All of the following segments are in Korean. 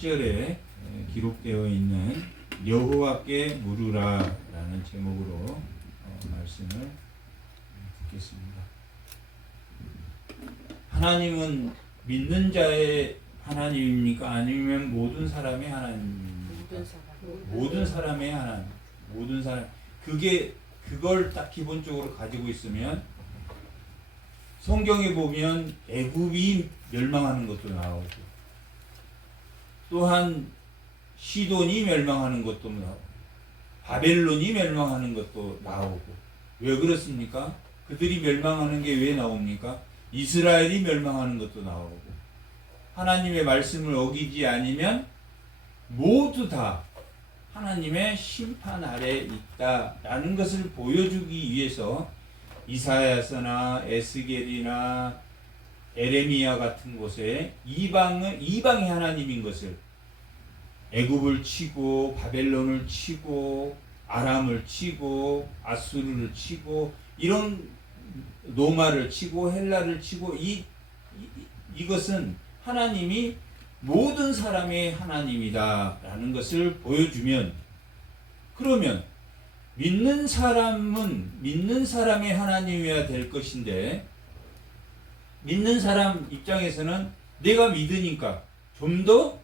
8절에 기록되어 있는 여호와께 물으라라는 제목으로 말씀을 듣겠습니다. 하나님은 믿는 자의 하나님입니까? 아니면 모든 사람의 하나님입니까? 모든 사람의 하나님. 모든 사람. 그걸 딱 기본적으로 가지고 있으면 성경에 보면 애굽이 멸망하는 것도 나오고 또한 시돈이 멸망하는 것도 나오고 바벨론이 멸망하는 것도 나오고. 왜 그렇습니까? 그들이 멸망하는 게 왜 나옵니까? 이스라엘이 멸망하는 것도 나오고 하나님의 말씀을 어기지 않으면 모두 다 하나님의 심판 아래 있다라는 것을 보여주기 위해서 이사야서나 에스겔이나 에레미야 같은 곳에 이방의 하나님인 것을, 애굽을 치고 바벨론을 치고 아람을 치고 아수르를 치고 이런 로마를 치고 헬라를 치고 이것은 하나님이 모든 사람의 하나님이다라는 것을 보여주면, 그러면 믿는 사람은 믿는 사람의 하나님이어야 될 것인데, 믿는 사람 입장에서는 내가 믿으니까 좀 더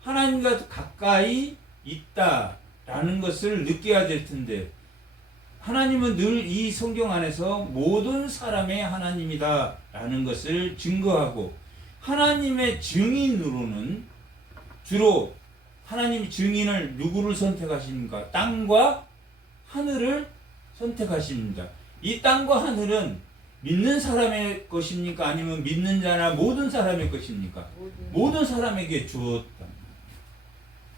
하나님과 가까이 있다라는 것을 느껴야 될 텐데, 하나님은 늘 이 성경 안에서 모든 사람의 하나님이다라는 것을 증거하고, 하나님의 증인으로는 주로 하나님 증인을 누구를 선택하십니까? 땅과 하늘을 선택하십니다. 이 땅과 하늘은 믿는 사람의 것입니까? 아니면 믿는 자나 모든 사람의 것입니까? 모든 사람에게 주었다.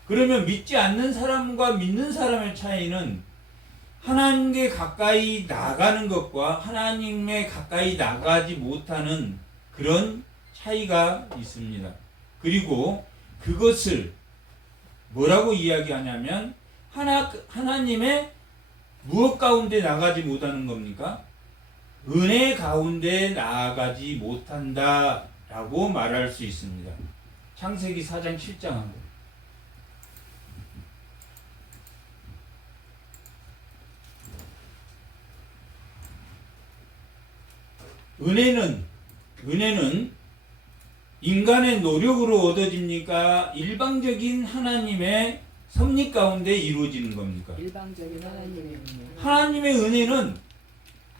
그러면 믿지 않는 사람과 믿는 사람의 차이는 하나님께 가까이 나가는 것과 하나님에 가까이 나가지 못하는 그런 차이가 있습니다. 그리고 그것을 뭐라고 이야기하냐면 하나님의 무엇 가운데 나가지 못하는 겁니까? 은혜 가운데 나아가지 못한다라고 말할 수 있습니다. 창세기 4장 7장 한번. 은혜는 인간의 노력으로 얻어집니까? 일방적인 하나님의 섭리 가운데 이루어지는 겁니까? 일방적인 하나님의 은혜. 하나님의 은혜는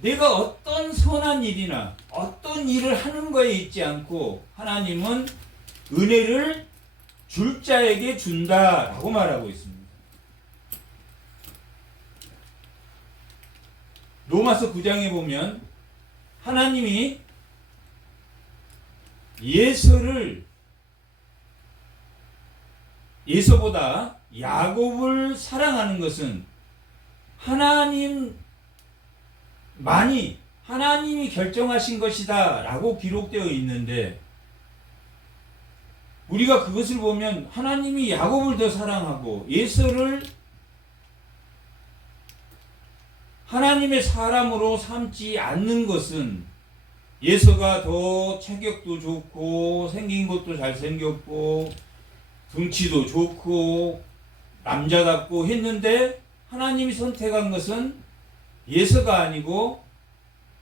내가 어떤 선한 일이나 어떤 일을 하는 거에 있지 않고 하나님은 은혜를 줄 자에게 준다라고 말하고 있습니다. 로마서 9장에 보면 하나님이 예서보다 야곱을 사랑하는 것은 하나님이 결정하신 것이다 라고 기록되어 있는데, 우리가 그것을 보면 하나님이 야곱을 더 사랑하고 예서를 하나님의 사람으로 삼지 않는 것은, 예서가 더 체격도 좋고 생긴 것도 잘생겼고 등치도 좋고 남자답고 했는데 하나님이 선택한 것은 예서가 아니고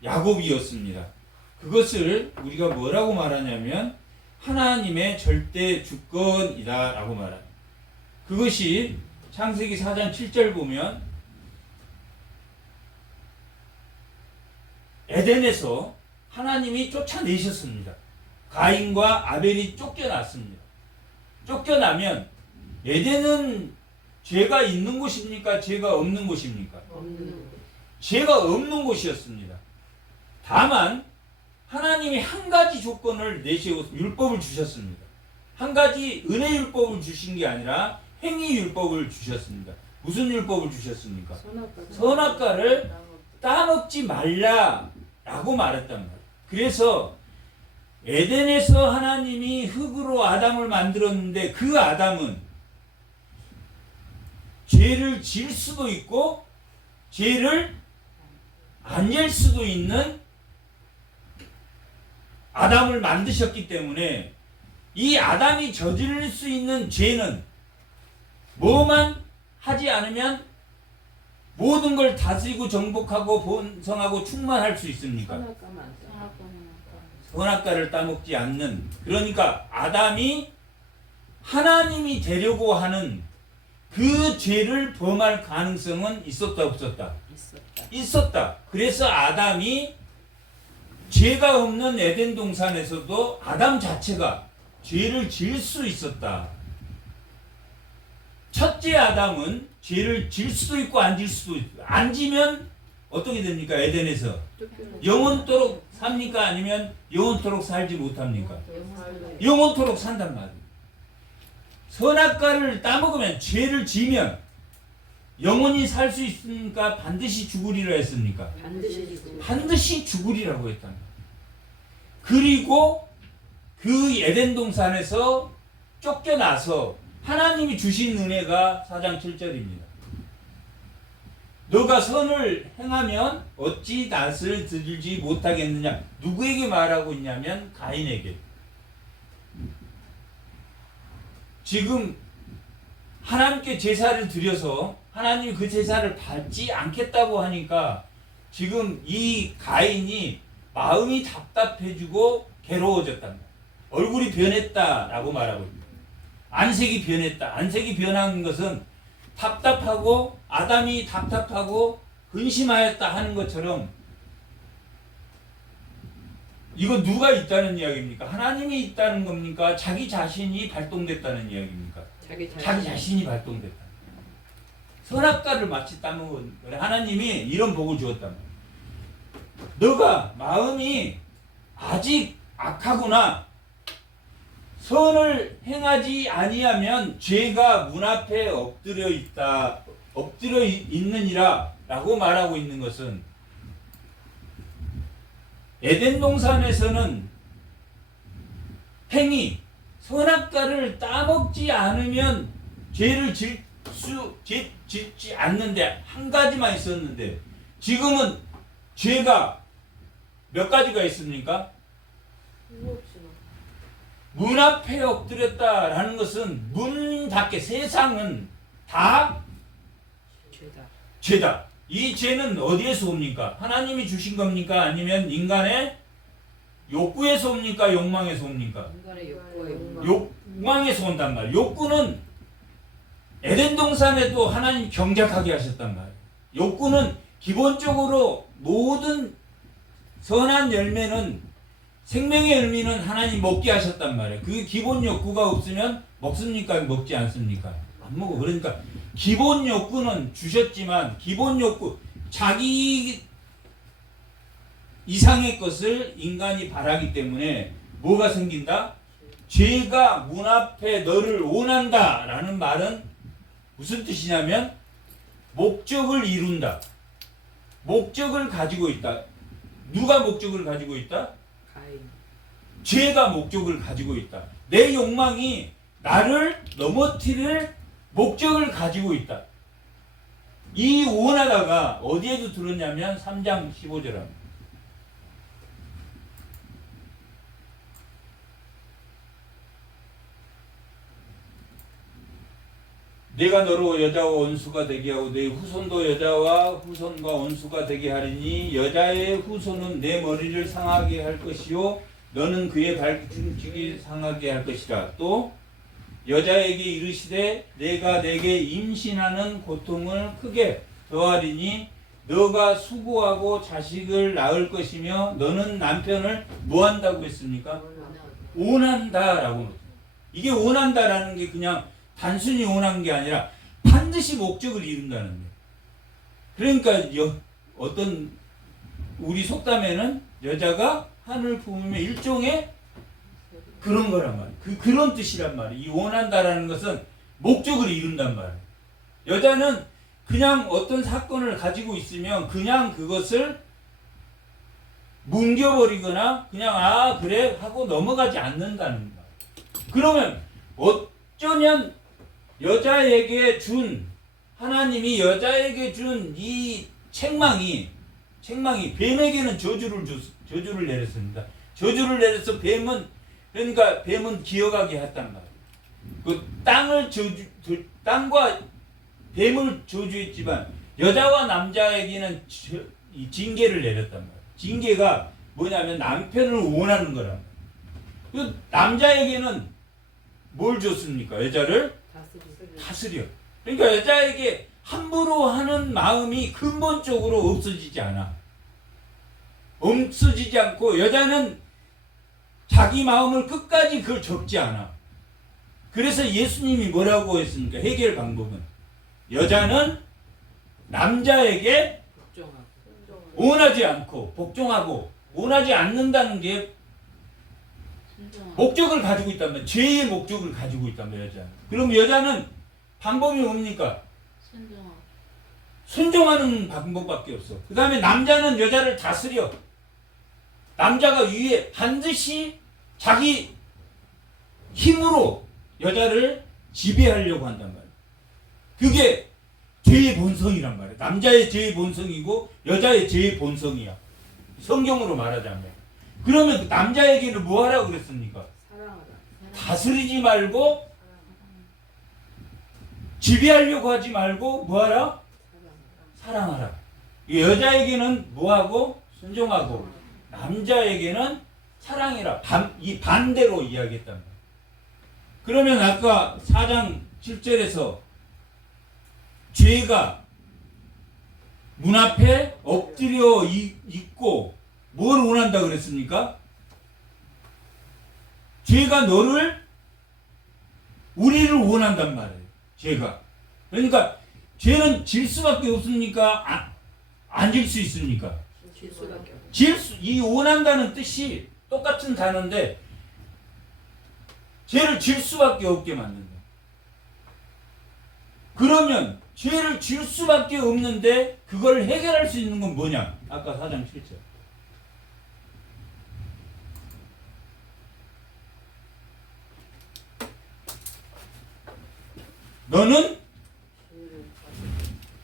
야곱이었습니다. 그것을 우리가 뭐라고 말하냐면 하나님의 절대 주권이다 라고 말합니다. 그것이 창세기 4장 7절 보면 에덴에서 하나님이 쫓아내셨습니다. 가인과 아벨이 쫓겨났습니다. 쫓겨나면 에덴은 죄가 있는 곳입니까? 죄가 없는 곳입니까? 죄가 없는 곳이었습니다. 다만 하나님이 한 가지 조건을 내세워 율법을 주셨습니다. 한 가지 은혜 율법을 주신 게 아니라 행위 율법을 주셨습니다. 무슨 율법을 주셨습니까? 선악과를 따먹지 말라라고 말했단 말이에요. 그래서 에덴에서 하나님이 흙으로 아담을 만들었는데 그 아담은 죄를 지을 수도 있고 죄를 안 질 수도 있는 아담을 만드셨기 때문에 이 아담이 저지를 수 있는 죄는 뭐만 하지 않으면 모든 걸 다스리고 정복하고 번성하고 충만할 수 있습니까? 선악과만 선악과를 따먹지 않는, 그러니까 아담이 하나님이 되려고 하는 그 죄를 범할 가능성은 있었다 없었다? 있었다. 있었다. 그래서 아담이 죄가 없는 에덴 동산에서도 아담 자체가 죄를 지을 수 있었다. 첫째 아담은 죄를 질 수도 있고 안 질 수도 있고, 안 지면 어떻게 됩니까? 에덴에서 영원토록 삽니까? 아니면 영원토록 살지 못합니까? 영원토록 산단 말이에요. 선악과를 따먹으면, 죄를 지면 영원히 살 수 있으니까 반드시 죽으리라 했습니까? 반드시 죽으리라고 했단 말이에요. 그리고 그 에덴 동산에서 쫓겨나서 하나님이 주신 은혜가 4장 7절입니다. 너가 선을 행하면 어찌 낯을 들지 못하겠느냐. 누구에게 말하고 있냐면 가인에게. 지금 하나님께 제사를 드려서 하나님이 그 제사를 받지 않겠다고 하니까 지금 이 가인이 마음이 답답해지고 괴로워졌단 말이에요. 얼굴이 변했다라고 말하고 있습니다. 안색이 변했다. 안색이 변한 것은 답답하고, 아담이 답답하고 근심하였다 하는 것처럼, 이거 누가 있다는 이야기입니까? 하나님이 있다는 겁니까? 자기 자신이 발동됐다는 이야기입니까? 자기 자신이 발동됐다. 선악과를 마치 따먹은 거래. 하나님이 이런 복을 주었단 말이야. 너가 마음이 아직 악하구나. 선을 행하지 아니하면 죄가 문 앞에 엎드려 있느니라 라고 말하고 있는 것은, 에덴 동산에서는 행위, 선악과를 따먹지 않으면 죄를 짓지 않는데 한 가지만 있었는데, 지금은 죄가 몇 가지가 있습니까? 문 앞에 엎드렸다라는 것은 문 밖에, 세상은 다 죄다. 이 죄는 어디에서 옵니까? 하나님이 주신 겁니까? 아니면 인간의 욕구에서 옵니까? 욕망에서 옵니까? 욕망에서 온단 말이에요. 욕구는 에덴 동산에도 하나님 경작하게 하셨단 말이에요. 욕구는 기본적으로 모든 선한 열매는, 생명의 열매는 하나님 먹게 하셨단 말이에요. 그 기본 욕구가 없으면 먹습니까? 먹지 않습니까? 안 먹어. 그러니까 기본 욕구는 주셨지만, 기본 욕구, 자기 이상의 것을 인간이 바라기 때문에 뭐가 생긴다? 죄가 문 앞에 너를 원한다 라는 말은 무슨 뜻이냐면 목적을 이룬다. 목적을 가지고 있다. 누가 목적을 가지고 있다? 죄가 목적을 가지고 있다. 내 욕망이 나를 넘어뜨릴 목적을 가지고 있다. 이 원하다가 어디에도 들었냐면 3장 15절입니다. 내가 너로 여자와 원수가 되게 하고 내 후손도 여자와 후손과 원수가 되게 하리니 여자의 후손은 내 머리를 상하게 할 것이요 너는 그의 발꿈치를 상하게 할 것이라. 또 여자에게 이르시되 내가 내게 임신하는 고통을 크게 더하리니 너가 수고하고 자식을 낳을 것이며 너는 남편을 뭐 한다고 했습니까? 원한다라고. 이게 원한다라는 게 그냥 단순히 원한 게 아니라 반드시 목적을 이룬다는 거예요. 그러니까 어떤 우리 속담에는 여자가 하늘 품으면 일종의 그런 거란 말이에요. 그런 뜻이란 말이에요. 이 원한다라는 것은 목적을 이룬단 말이에요. 여자는 그냥 어떤 사건을 가지고 있으면 그냥 그것을 뭉겨버리거나 그냥 아 그래 하고 넘어가지 않는다는 거예요. 그러면 어쩌면 하나님이 여자에게 준 이 책망이 뱀에게는 저주를 내렸습니다. 저주를 내려서 뱀은 그러니까 뱀은 기어가게 했단 말이에요. 그 땅과 뱀을 저주했지만 여자와 남자에게는 이 징계를 내렸단 말이에요. 징계가 뭐냐면 남편을 원하는 거란 말이에요. 그 남자에게는 뭘 줬습니까? 여자를 다스려. 그러니까 여자에게 함부로 하는 마음이 근본적으로 없어지지 않아. 없어지지 않고 여자는 자기 마음을 끝까지 그걸 접지 않아. 그래서 예수님이 뭐라고 했습니까? 해결 방법은 여자는 남자에게 원하지 않고 복종하고 원하지 않는다는 게 목적을 가지고 있단 말이야. 죄의 목적을 가지고 있단 말이야. 여자는. 그럼 여자는 방법이 뭡니까? 순종하는 방법밖에 없어. 그 다음에 남자는 여자를 다스려. 남자가 위에 반드시 자기 힘으로 여자를 지배하려고 한단 말이야. 그게 죄의 본성이란 말이야. 남자의 죄의 본성이고 여자의 죄의 본성이야. 성경으로 말하자면. 그러면 그 남자에게는 뭐 하라고 그랬습니까? 다스리지 말고 지배하려고 하지 말고 뭐 하라? 사랑하라. 여자에게는 뭐 하고? 순종하고 남자에게는 사랑해라. 이 반대로 이야기했단 말이야. 그러면 아까 4장 7절에서 죄가 문 앞에 엎드려 있고 뭘 원한다 그랬습니까? 죄가 우리를 원한단 말이에요. 죄가. 그러니까 죄는 질 수밖에 없습니까? 안 질 수 있습니까? 이 원한다는 뜻이 똑같은 단어인데 죄를 질 수밖에 없게 만든다. 그러면 죄를 질 수밖에 없는데 그걸 해결할 수 있는 건 뭐냐? 아까 4장 7절.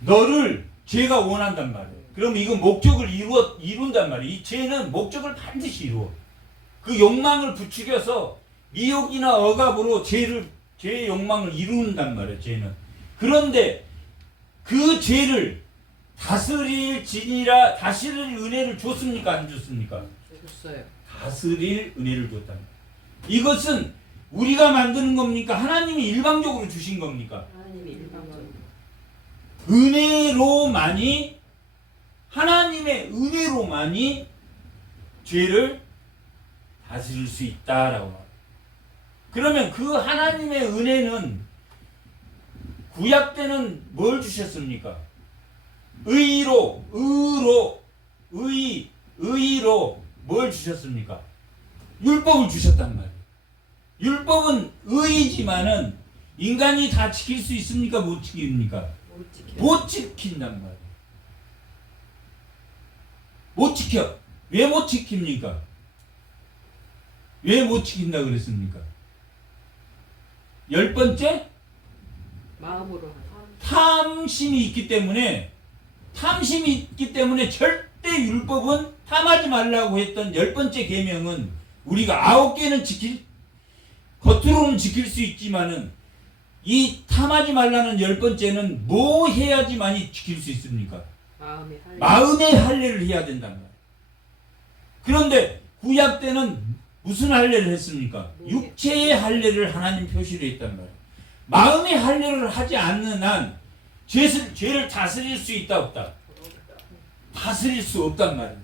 너를 죄가 원한단 말이에요. 그럼 이건 목적을 이룬단 말이에요. 이 죄는 목적을 반드시 이루어. 그 욕망을 부추겨서 미혹이나 억압으로 죄의 욕망을 이룬단 말이에요. 죄는. 그런데 그 죄를 다스릴 은혜를 줬습니까? 안 줬습니까? 줬어요. 다스릴 은혜를 줬단 말이에요. 이것은 우리가 만드는 겁니까? 하나님이 일방적으로 주신 겁니까? 하나님이 일방적으로. 하나님의 은혜로만이 죄를 다스릴 수 있다라고 말해요. 그러면 그 하나님의 은혜는 구약 때는 뭘 주셨습니까? 의로 뭘 주셨습니까? 율법을 주셨단 말이에요. 율법은 의이지만은 인간이 다 지킬 수 있습니까? 못 지킵니까? 못 지킨단 말이에요. 못 지켜. 왜 못 지킵니까? 왜 못 지킨다 그랬습니까? 10번째? 마음으로 탐심이 있기 때문에 절대 율법은 탐하지 말라고 했던 10번째 계명은 우리가 9개는 겉으로는 지킬 수 있지만은 이 탐하지 말라는 10번째는 뭐 해야지만이 지킬 수 있습니까? 마음의 할례를 해야 된단 말이에요. 그런데 구약 때는 무슨 할례를 했습니까? 육체의 할례를 하나님 표시를 했단 말이에요. 마음의 할례를 하지 않는 한 죄를 다스릴 수 있다 없다? 다스릴 수 없단 말이에요.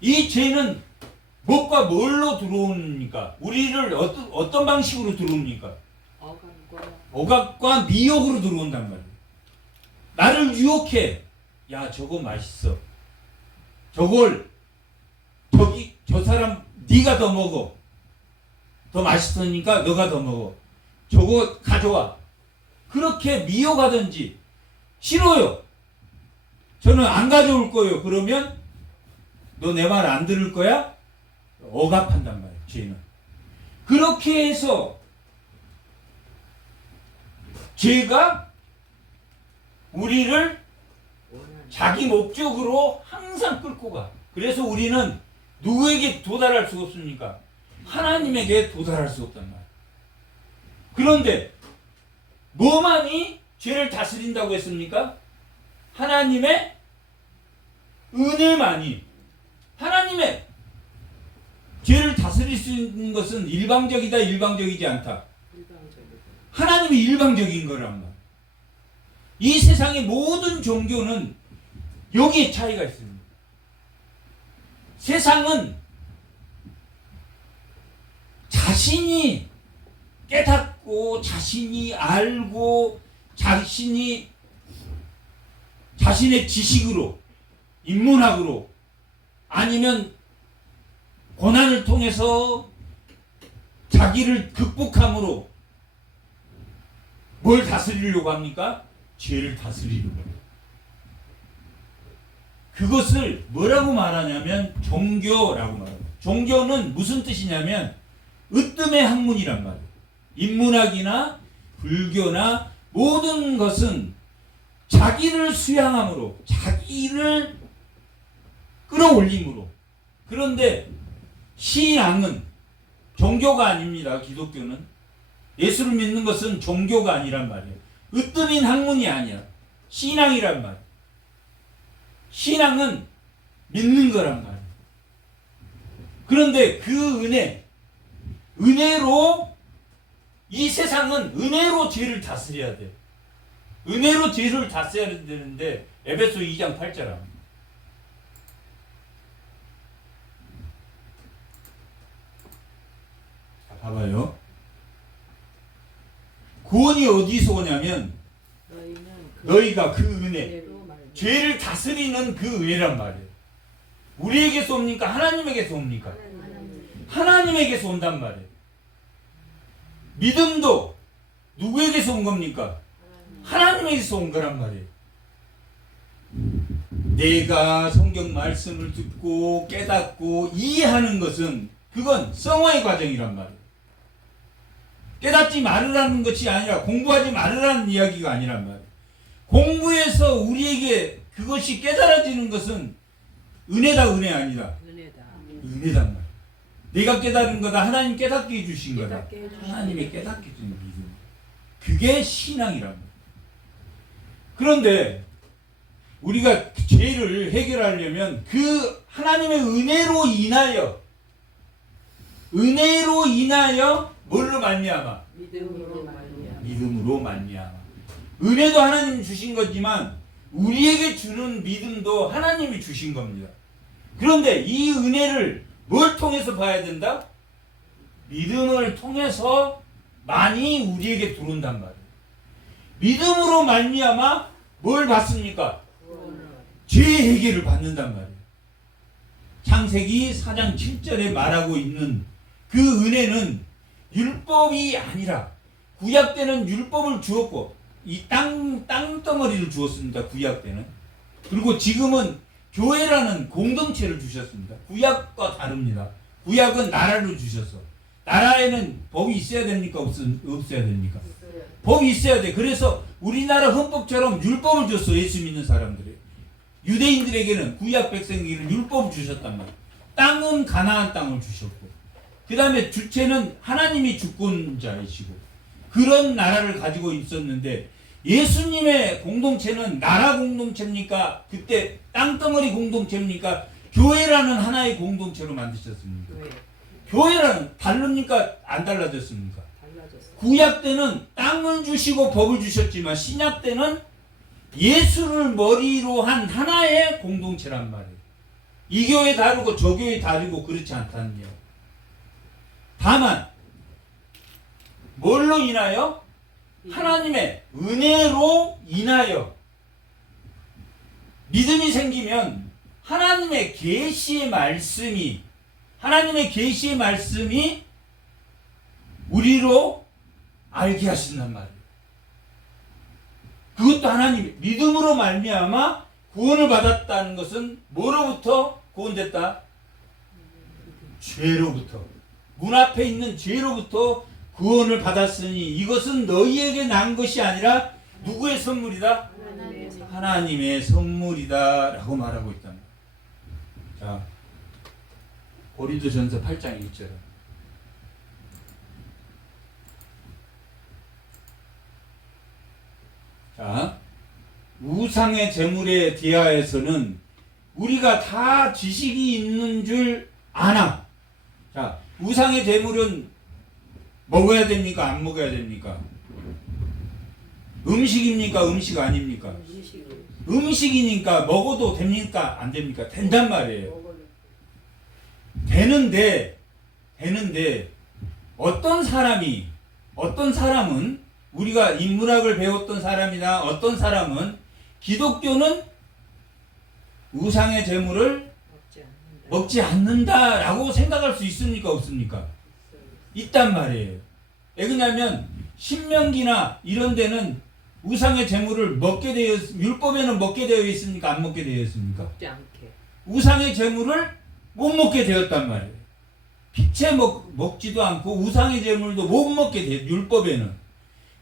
이 죄는 무엇과 뭘로 들어옵니까? 우리를 어떤 방식으로 들어옵니까? 억압과 미혹으로 들어온단 말이에요. 나를 유혹해. 야, 저거 맛있어. 저 사람 네가 더 먹어. 더 맛있으니까 너가 더 먹어. 저거 가져와. 그렇게 미혹하든지. 싫어요. 저는 안 가져올 거예요. 그러면 너 내 말 안 들을 거야? 억압한단 말이에요. 죄는. 그렇게 해서 죄가 우리를 자기 목적으로 항상 끌고 가. 그래서 우리는 누구에게 도달할 수가 없습니까? 하나님에게 도달할 수 없단 말이에요. 그런데 뭐만이 죄를 다스린다고 했습니까? 하나님의 은혜만이. 하나님의 죄를 다스릴 수 있는 것은 일방적이다, 일방적이지 않다. 일방적이고. 하나님이 일방적인 거란 말이에요. 이 세상의 모든 종교는 여기에 차이가 있습니다. 세상은 자신이 깨닫고 자신이 알고 자신의 지식으로, 인문학으로, 아니면 고난을 통해서 자기를 극복함으로 뭘 다스리려고 합니까? 죄를 다스리려고 합니다. 그것을 뭐라고 말하냐면 종교라고 말합니다. 종교는 무슨 뜻이냐면 으뜸의 학문이란 말이에요. 인문학이나 불교나 모든 것은 자기를 수양함으로, 자기를 끌어올림으로. 그런데 신앙은 종교가 아닙니다. 기독교는. 예수를 믿는 것은 종교가 아니란 말이에요. 으뜸인 학문이 아니야. 신앙이란 말이에요. 신앙은 믿는 거란 말이에요. 그런데 그 은혜로 이 세상은 은혜로 죄를 다스려야 돼. 은혜로 죄를 다스려야 되는데 에베소 2장 8절 합니다. 자, 봐봐요. 구원이 어디서 오냐면 너희가 그 은혜, 은혜로 말미암아. 죄를 다스리는 그 은혜란 말이에요. 우리에게서 옵니까? 하나님에게서 옵니까? 하나님에게서 온단 말이에요. 믿음도 누구에게서 온 겁니까? 하나님에게서 온 거란 말이에요. 내가 성경 말씀을 듣고 깨닫고 이해하는 것은 그건 성화의 과정이란 말이에요. 깨닫지 말으라는 것이 아니라 공부하지 말으라는 이야기가 아니란 말이에요. 공부해서 우리에게 그것이 깨달아지는 것은 은혜다, 은혜 아니다. 은혜단 말이에요. 내가 깨달은 거다. 하나님 깨닫게 해주신 거다. 하나님이 깨닫게 해주는 믿음. 그게 신앙이란 말이에요. 그런데 우리가 죄를 해결하려면 그 하나님의 은혜로 인하여 뭘로 말미암아? 믿음으로 말미암아. 은혜도 하나님이 주신 거지만 우리에게 주는 믿음도 하나님이 주신 겁니다. 그런데 이 은혜를 뭘 통해서 봐야 된다? 믿음을 통해서 많이 우리에게 들어온단 말이에요. 믿음으로 말미암아 뭘 받습니까? 죄 해결을 받는단 말이에요. 창세기 4장 7절에 말하고 있는 그 은혜는 율법이 아니라, 구약 때는 율법을 주었고 이 땅덩어리를 주었습니다. 구약 때는. 그리고 지금은 교회라는 공동체를 주셨습니다. 구약과 다릅니다. 구약은 나라를 주셔서, 나라에는 법이 있어야 됩니까? 없어야 됩니까? 법이 있어야 돼. 그래서 우리나라 헌법처럼 율법을 줬어. 예수 믿는 사람들이. 유대인들에게는, 구약 백성에게는 율법을 주셨단 말이에요. 땅은 가나안 땅을 주셨고, 그 다음에 주체는 하나님이 주권자이시고, 그런 나라를 가지고 있었는데, 예수님의 공동체는 나라 공동체입니까? 그때 땅덩어리 공동체입니까? 교회라는 하나의 공동체로 만드셨습니다. 교회라는 다릅니까? 안 달라졌습니까? 구약 때는 땅을 주시고 법을 주셨지만 신약 때는 예수를 머리로 한 하나의 공동체란 말이에요. 이 교회 다르고 저 교회 다르고 그렇지 않다는 이야기. 다만 뭘로 인하여? 하나님의 은혜로 인하여 믿음이 생기면 하나님의 계시의 말씀이 우리로 알게 하신단 말이에요. 그것도 하나님 믿음으로 말미암아 구원을 받았다는 것은 뭐로부터 구원됐다? 죄로부터. 문 앞에 있는 죄로부터 구원을 받았으니 이것은 너희에게 난 것이 아니라 누구의 선물이다? 하나님의 선물이다 라고 말하고 있다. 자, 고린도전서 8장 1절. 자, 우상의 제물에 대하여서는 우리가 다 지식이 있는 줄 아나. 자, 우상의 제물은 먹어야 됩니까? 안 먹어야 됩니까? 음식입니까? 음식 아닙니까? 음식이니까 먹어도 됩니까? 안 됩니까? 된단 말이에요. 되는데 어떤 사람은 우리가 인문학을 배웠던 사람이나 어떤 사람은 기독교는 우상의 제물을 먹지 않는다라고 생각할 수 있습니까? 없습니까? 있단 말이에요. 왜 그러냐면 신명기나 이런 데는 우상의 제물을 먹게 되어 율법에는 먹게 되어 있습니까? 안 먹게 되어 있습니까? 먹지 않게. 우상의 제물을 못 먹게 되었단 말이에요. 피채 먹지도 않고 우상의 제물도 못 먹게 돼요. 율법에는.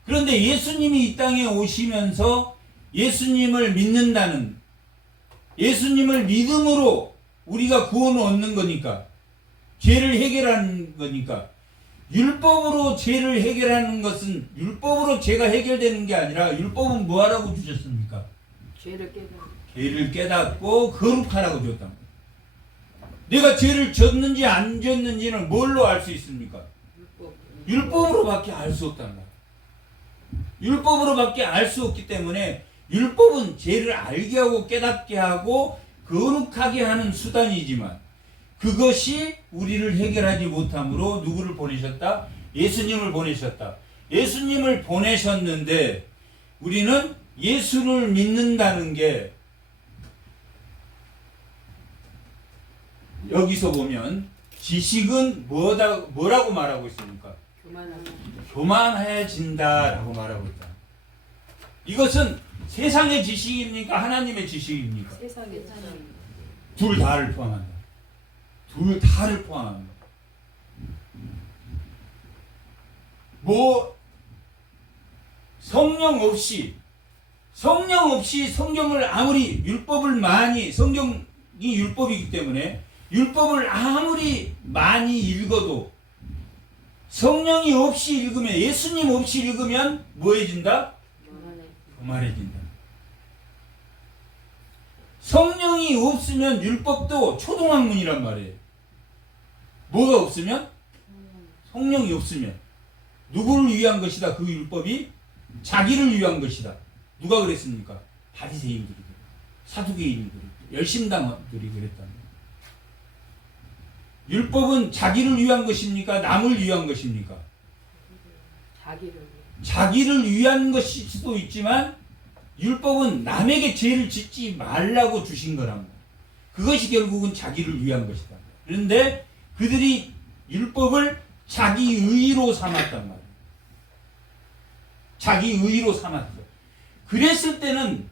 그런데 예수님이 이 땅에 오시면서 예수님을 믿는다는, 예수님을 믿음으로 우리가 구원을 얻는 거니까, 죄를 해결하는 거니까, 율법으로 죄를 해결하는 것은 율법으로 죄가 해결되는 게 아니라 율법은 뭐하라고 주셨습니까? 죄를 깨닫고 거룩하라고 줬단 말이에요. 내가 죄를 졌는지 안 졌는지는 뭘로 알 수 있습니까? 율법으로밖에 알 수 없단 말이에요. 율법으로밖에 알 수 없기 때문에 율법은 죄를 알게 하고 깨닫게 하고 거룩하게 하는 수단이지만 그것이 우리를 해결하지 못하므로 누구를 보내셨다? 예수님을 보내셨다. 예수님을 보내셨는데 우리는 예수를 믿는다는 게 여기서 보면 지식은 뭐라고 말하고 있습니까? 교만해진다라고 말하고 있다. 이것은 세상의 지식입니까? 하나님의 지식입니까? 세상의 둘 다를 포함한다. 둘 다를 포함합니다. 성령 없이 성경을 아무리 성경이 율법이기 때문에 율법을 아무리 많이 읽어도 성령이 없이 읽으면, 예수님 없이 읽으면 뭐해진다? 교만해진다. 성령이 없으면 율법도 초등학문이란 말이에요. 뭐가 없으면? 성령이 없으면. 누구를 위한 것이다? 그 율법이 자기를 위한 것이다. 누가 그랬습니까? 바리새인들이, 사두개인들이, 열심당들이 그랬단 말이에요. 율법은 자기를 위한 것입니까? 남을 위한 것입니까? 자기를 위한 것일 수도 있지만 율법은 남에게 죄를 짓지 말라고 주신 거란 말이에요. 그것이 결국은 자기를 위한 것이다. 그런데 그들이 율법을 자기 의로 삼았단 말이에요. 자기 의로 삼았죠. 그랬을 때는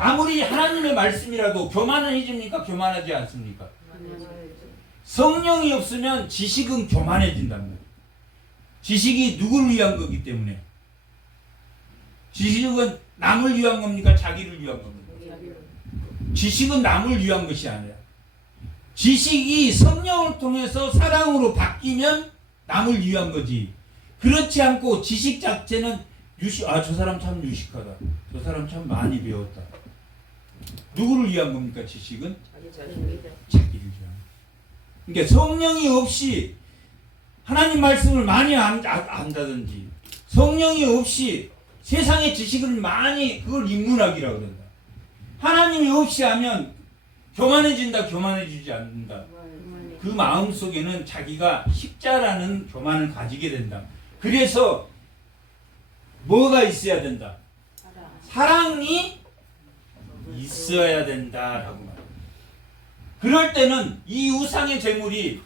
아무리 하나님의 말씀이라도 교만해집니까? 교만하지 않습니까? 성령이 없으면 지식은 교만해진단 말이에요. 지식이 누구를 위한 거기 때문에. 지식은 남을 위한 겁니까? 자기를 위한 겁니까? 지식은 남을 위한 것이 아니라 지식이 성령을 통해서 사랑으로 바뀌면 남을 위한 거지. 그렇지 않고 지식 자체는 저 사람 참 유식하다. 저 사람 참 많이 배웠다. 누구를 위한 겁니까? 지식은? 자기를 위한. 그러니까 성령이 없이 하나님 말씀을 많이 안다든지 성령이 없이 세상의 지식을 많이, 그걸 인문학이라고 그런다. 하나님이 없이 하면 교만해진다, 교만해지지 않는다. 그 마음 속에는 자기가 십자라는 교만을 가지게 된다. 그래서 뭐가 있어야 된다? 사랑이 있어야 된다라고 말합니다. 그럴 때는 이 우상의 제물이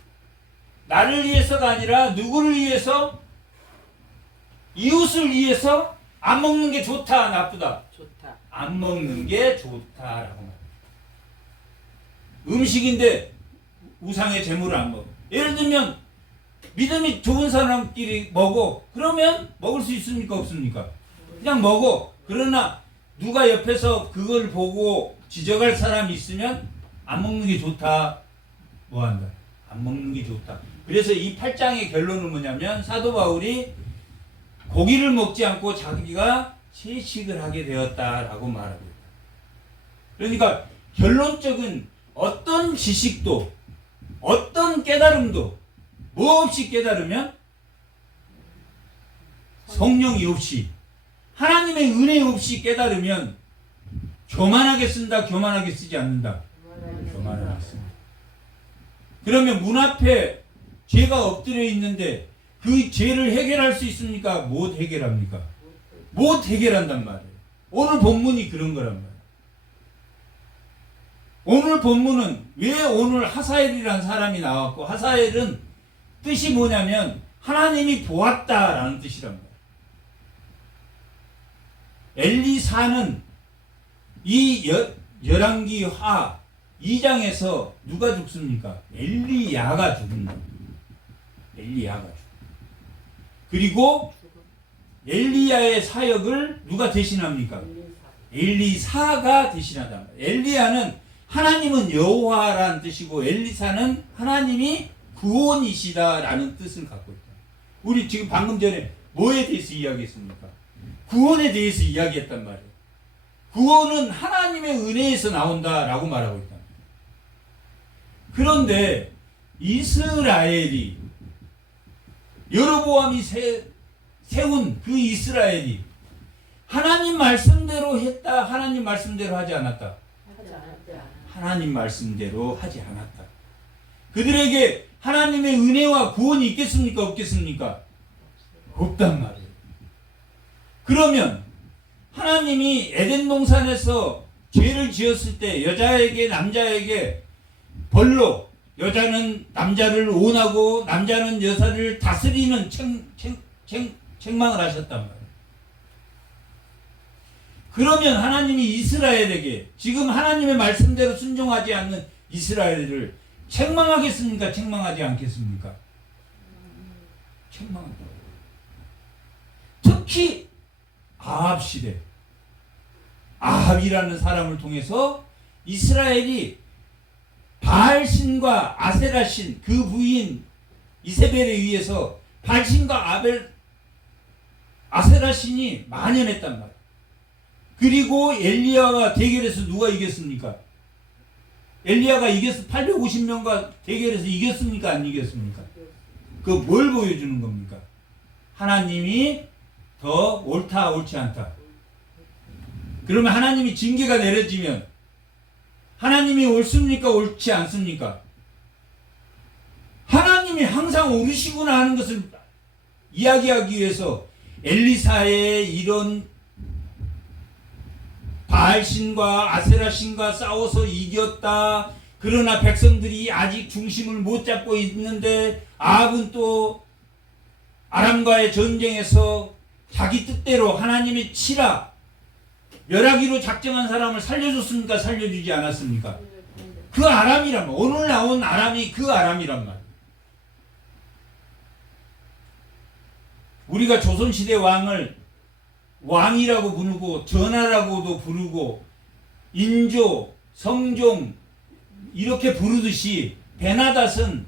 나를 위해서가 아니라 누구를 위해서? 이웃을 위해서 안 먹는 게 좋다, 나쁘다? 좋다. 안 먹는 게 좋다라고 말합니다. 음식인데 우상의 제물을 안 먹어. 예를 들면 믿음이 좋은 사람끼리 먹어. 그러면 먹을 수 있습니까? 없습니까? 그냥 먹어. 그러나 누가 옆에서 그걸 보고 지적할 사람이 있으면 안 먹는 게 좋다. 뭐 한다? 안 먹는 게 좋다. 그래서 이 8장의 결론은 뭐냐면 사도 바울이 고기를 먹지 않고 자기가 채식을 하게 되었다라고 말합니다. 그러니까 결론적인 어떤 지식도 어떤 깨달음도 뭐 없이 깨달으면 성령이 없이 하나님의 은혜 없이 깨달으면 교만하게 쓴다, 교만하게 쓰지 않는다. 교만하게 씁니다. 그러면 문 앞에 죄가 엎드려 있는데 그 죄를 해결할 수 있습니까? 못 해결합니까? 못 해결한단 말이에요. 오늘 본문이 그런 거란 말이에요. 오늘 본문은 왜 오늘 하사엘이라는 사람이 나왔고, 하사엘은 뜻이 뭐냐면 하나님이 보았다라는 뜻이란 말이에요. 엘리사는 이 열왕기 하 2장에서 누가 죽습니까? 엘리야가 죽는다. 엘리야가 죽. 그리고 엘리야의 사역을 누가 대신합니까? 엘리사가 대신하다. 엘리야는 하나님은 여호와라는 뜻이고 엘리사는 하나님이 구원이시다라는 뜻을 갖고 있다. 우리 지금 방금 전에 뭐에 대해서 이야기했습니까? 구원에 대해서 이야기했단 말이에요. 구원은 하나님의 은혜에서 나온다라고 말하고 있다. 그런데 이스라엘이 여로보암이 세운 그 이스라엘이 하나님 말씀대로 했다, 하나님 말씀대로 하지 않았다. 하나님 말씀대로 하지 않았다. 그들에게 하나님의 은혜와 구원이 있겠습니까? 없겠습니까? 없단 말이에요. 그러면 하나님이 에덴 동산에서 죄를 지었을 때 여자에게 남자에게 벌로, 여자는 남자를 온하고 남자는 여자를 다스리는 책망을 하셨단 말이에요. 그러면 하나님이 이스라엘에게 지금 하나님의 말씀대로 순종하지 않는 이스라엘을 책망하겠습니까? 책망하지 않겠습니까? 책망한다. 특히 아합 시대, 아합이라는 사람을 통해서 이스라엘이 바알신과 아세라신 그 부인 이세벨에 의해서 바알신과 아세라신이 만연했단 말이에요. 그리고 엘리야가 대결해서 누가 이겼습니까? 엘리야가 이겼어. 850명과 대결해서 이겼습니까? 안 이겼습니까? 그 뭘 보여주는 겁니까? 하나님이 더 옳다, 옳지 않다. 그러면 하나님이 징계가 내려지면 하나님이 옳습니까? 옳지 않습니까? 하나님이 항상 옳으시구나 하는 것을 이야기하기 위해서 엘리사의 이런 바알신과 아세라신과 싸워서 이겼다. 그러나 백성들이 아직 중심을 못 잡고 있는데 아합은 또 아람과의 전쟁에서 자기 뜻대로 하나님이 치라, 멸하기로 작정한 사람을 살려줬습니까? 살려주지 않았습니까? 그 아람이란 말, 오늘 나온 아람이 그 아람이란 말. 우리가 조선시대 왕을 왕이라고 부르고 전하라고도 부르고 인조, 성종 이렇게 부르듯이 베나닷은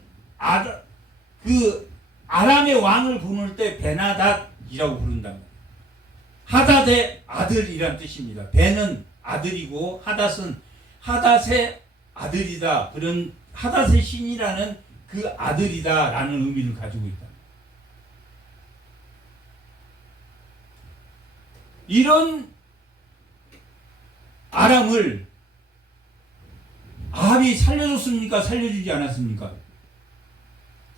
그 아람의 왕을 부를 때 베나닷이라고 부른단 말이에요. 하닷의 아들이란 뜻입니다. 베는 아들이고 하닷은 하닷의 아들이다. 그런 하닷의 신이라는 그 아들이다라는 의미를 가지고 있다. 이런 아람을 아합이 살려줬습니까? 살려주지 않았습니까?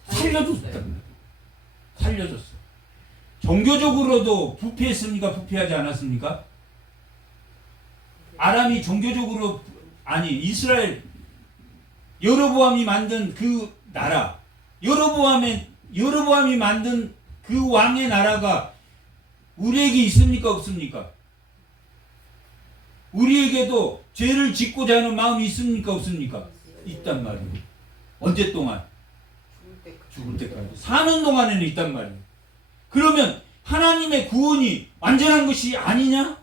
살려줬다. 살려줬어. 종교적으로도 부패했습니까? 부패하지 않았습니까? 아람이 종교적으로, 아니 이스라엘 여로보암이 만든 그 나라, 여로보암이 만든 그 왕의 나라가 우리에게 있습니까? 없습니까? 우리에게도 죄를 짓고자 하는 마음이 있습니까? 없습니까? 있단 말이에요. 언제 동안? 죽을 때까지. 사는 동안에는 있단 말이에요. 그러면 하나님의 구원이 완전한 것이 아니냐?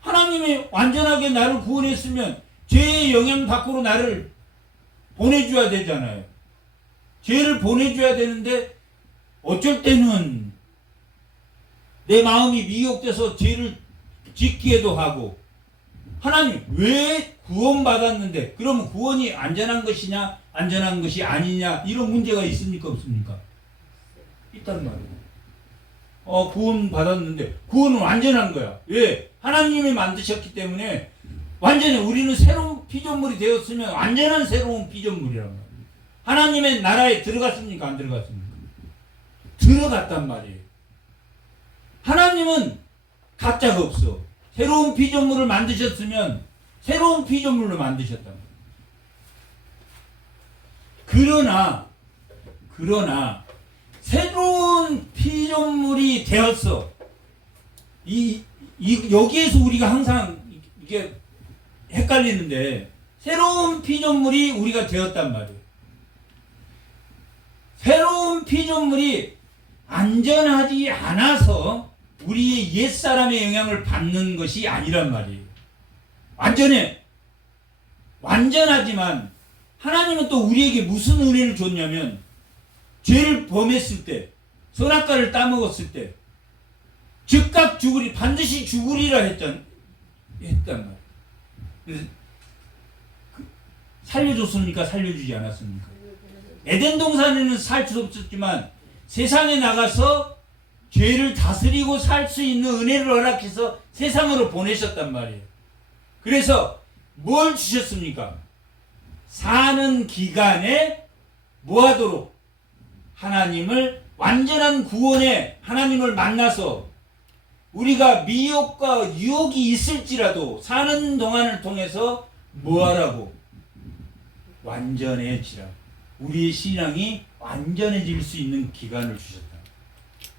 하나님이 완전하게 나를 구원했으면 죄의 영향 밖으로 나를 보내줘야 되잖아요. 죄를 보내줘야 되는데 어쩔 때는 내 마음이 미혹돼서 죄를 짓기에도 하고, 하나님 왜 구원받았는데 그러면 구원이 안전한 것이냐 안전한 것이 아니냐 이런 문제가 있습니까 없습니까? 있단 말이에요. 구원받았는데 구원은 완전한 거야. 왜? 하나님이 만드셨기 때문에 완전히 우리는 새로운 피조물이 되었으면 완전한 새로운 피조물이란 말이에요. 하나님의 나라에 들어갔습니까 안 들어갔습니까? 들어갔단 말이에요. 하나님은 가짜가 없어. 새로운 피조물을 만드셨으면 새로운 피조물로 만드셨단 말이에요. 그러나 새로운 피조물이 되었어. 여기에서 우리가 항상 이게 헷갈리는데, 새로운 피조물이 우리가 되었단 말이에요. 새로운 피조물이 안전하지 않아서 우리의 옛사람의 영향을 받는 것이 아니란 말이에요. 완전하지만 하나님은 또 우리에게 무슨 은혜를 줬냐면, 죄를 범했을 때, 선악과를 따먹었을 때 즉각 반드시 죽으리라 했단 말이에요. 그래서 살려줬습니까? 살려주지 않았습니까? 에덴 동산에는 살 수 없었지만 세상에 나가서 죄를 다스리고 살 수 있는 은혜를 허락해서 세상으로 보내셨단 말이에요. 그래서 뭘 주셨습니까? 사는 기간에 뭐 하도록? 하나님을 완전한 구원에 하나님을 만나서 우리가 미혹과 유혹이 있을지라도 사는 동안을 통해서 뭐 하라고? 완전해지라. 우리의 신앙이 완전해질 수 있는 기간을 주셨다.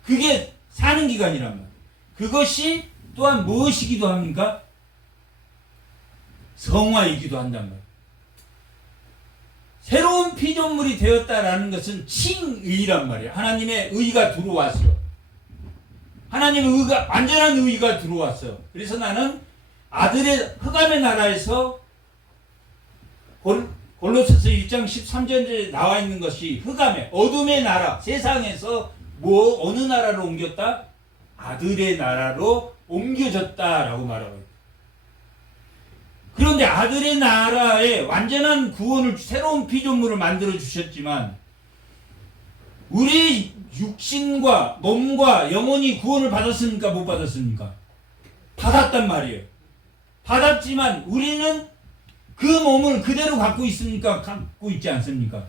그게 사는 기간이란 말이에요. 그것이 또한 무엇이기도 합니까? 성화이기도 한단 말이에요. 새로운 피조물이 되었다라는 것은 칭의란 말이에요. 하나님의 의가 들어왔어. 하나님의 의가, 완전한 의가 들어왔어. 그래서 나는 아들의 흑암의 나라에서 골로새서 1장 13절에 나와 있는 것이 흑암의 어둠의 나라, 세상에서 어느 나라로 옮겼다? 아들의 나라로 옮겨졌다라고 말하고 있다. 그런데 아들의 나라에 완전한 구원을, 새로운 피조물을 만들어 주셨지만 우리 육신과 몸과 영혼이 구원을 받았습니까? 못 받았습니까? 받았단 말이에요. 받았지만 우리는 그 몸을 그대로 갖고 있습니까? 갖고 있지 않습니까?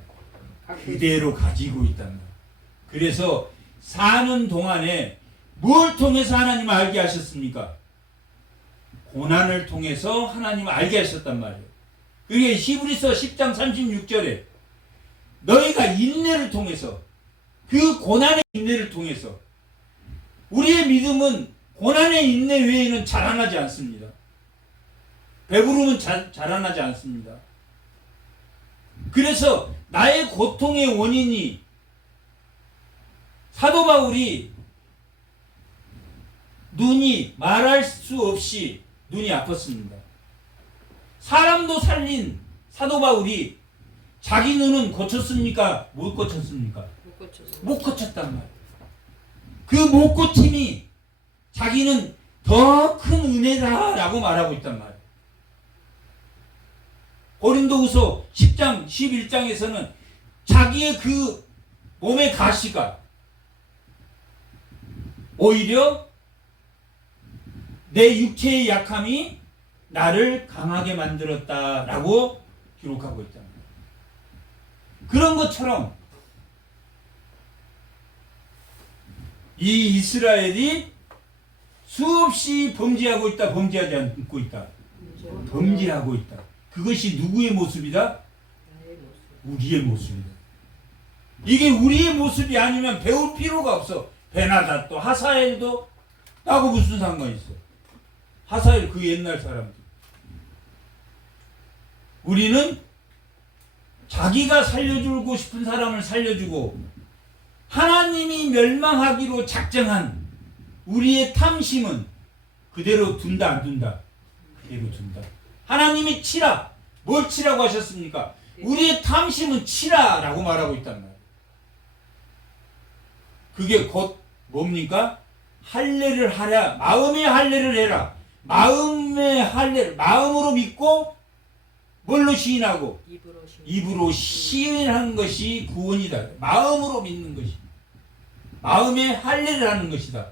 그대로 가지고 있단 말이에요. 그래서 사는 동안에 뭘 통해서 하나님을 알게 하셨습니까? 고난을 통해서 하나님을 알게 하셨단 말이에요. 그게 히브리서 10장 36절에 너희가 인내를 통해서, 그 고난의 인내를 통해서, 우리의 믿음은 고난의 인내 외에는 자라나지 않습니다. 배부르면 자라나지 않습니다. 그래서 나의 고통의 원인이, 사도 바울이 눈이 말할 수 없이 눈이 아팠습니다. 사람도 살린 사도 바울이 자기 눈은 고쳤습니까? 못 고쳤습니까? 못 고쳤단 말이에요. 그 못 고침이 자기는 더 큰 은혜다라고 말하고 있단 말이에요. 고린도후서 10장 11장에서는 자기의 그 몸의 가시가 오히려 내 육체의 약함이 나를 강하게 만들었다라고 기록하고 있잖아요. 그런 것처럼 이 이스라엘이 수없이 범죄하고 있다, 범죄하지 않고 있다. 범죄하고 있다. 그것이 누구의 모습이다? 우리의 모습이다. 이게 우리의 모습이 아니면 배울 필요가 없어. 베나닷도 하사엘도 나하고 무슨 상관이 있어? 하사엘 그 옛날 사람들. 우리는 자기가 살려주고 싶은 사람을 살려주고 하나님이 멸망하기로 작정한 우리의 탐심은 그대로 둔다 안 둔다? 그대로 둔다. 하나님이 치라. 뭘 치라고 하셨습니까? 우리의 탐심은 치라라고 말하고 있단 말이에요. 그게 곧 뭡니까? 할례를 하라. 마음의 할례를 해라. 마음의 할례를 마음으로 믿고 뭘로 시인하고 입으로 시. 입으로 시인하는 것이 구원이다. 마음으로 믿는 것이. 마음의 할례를 하는 것이다.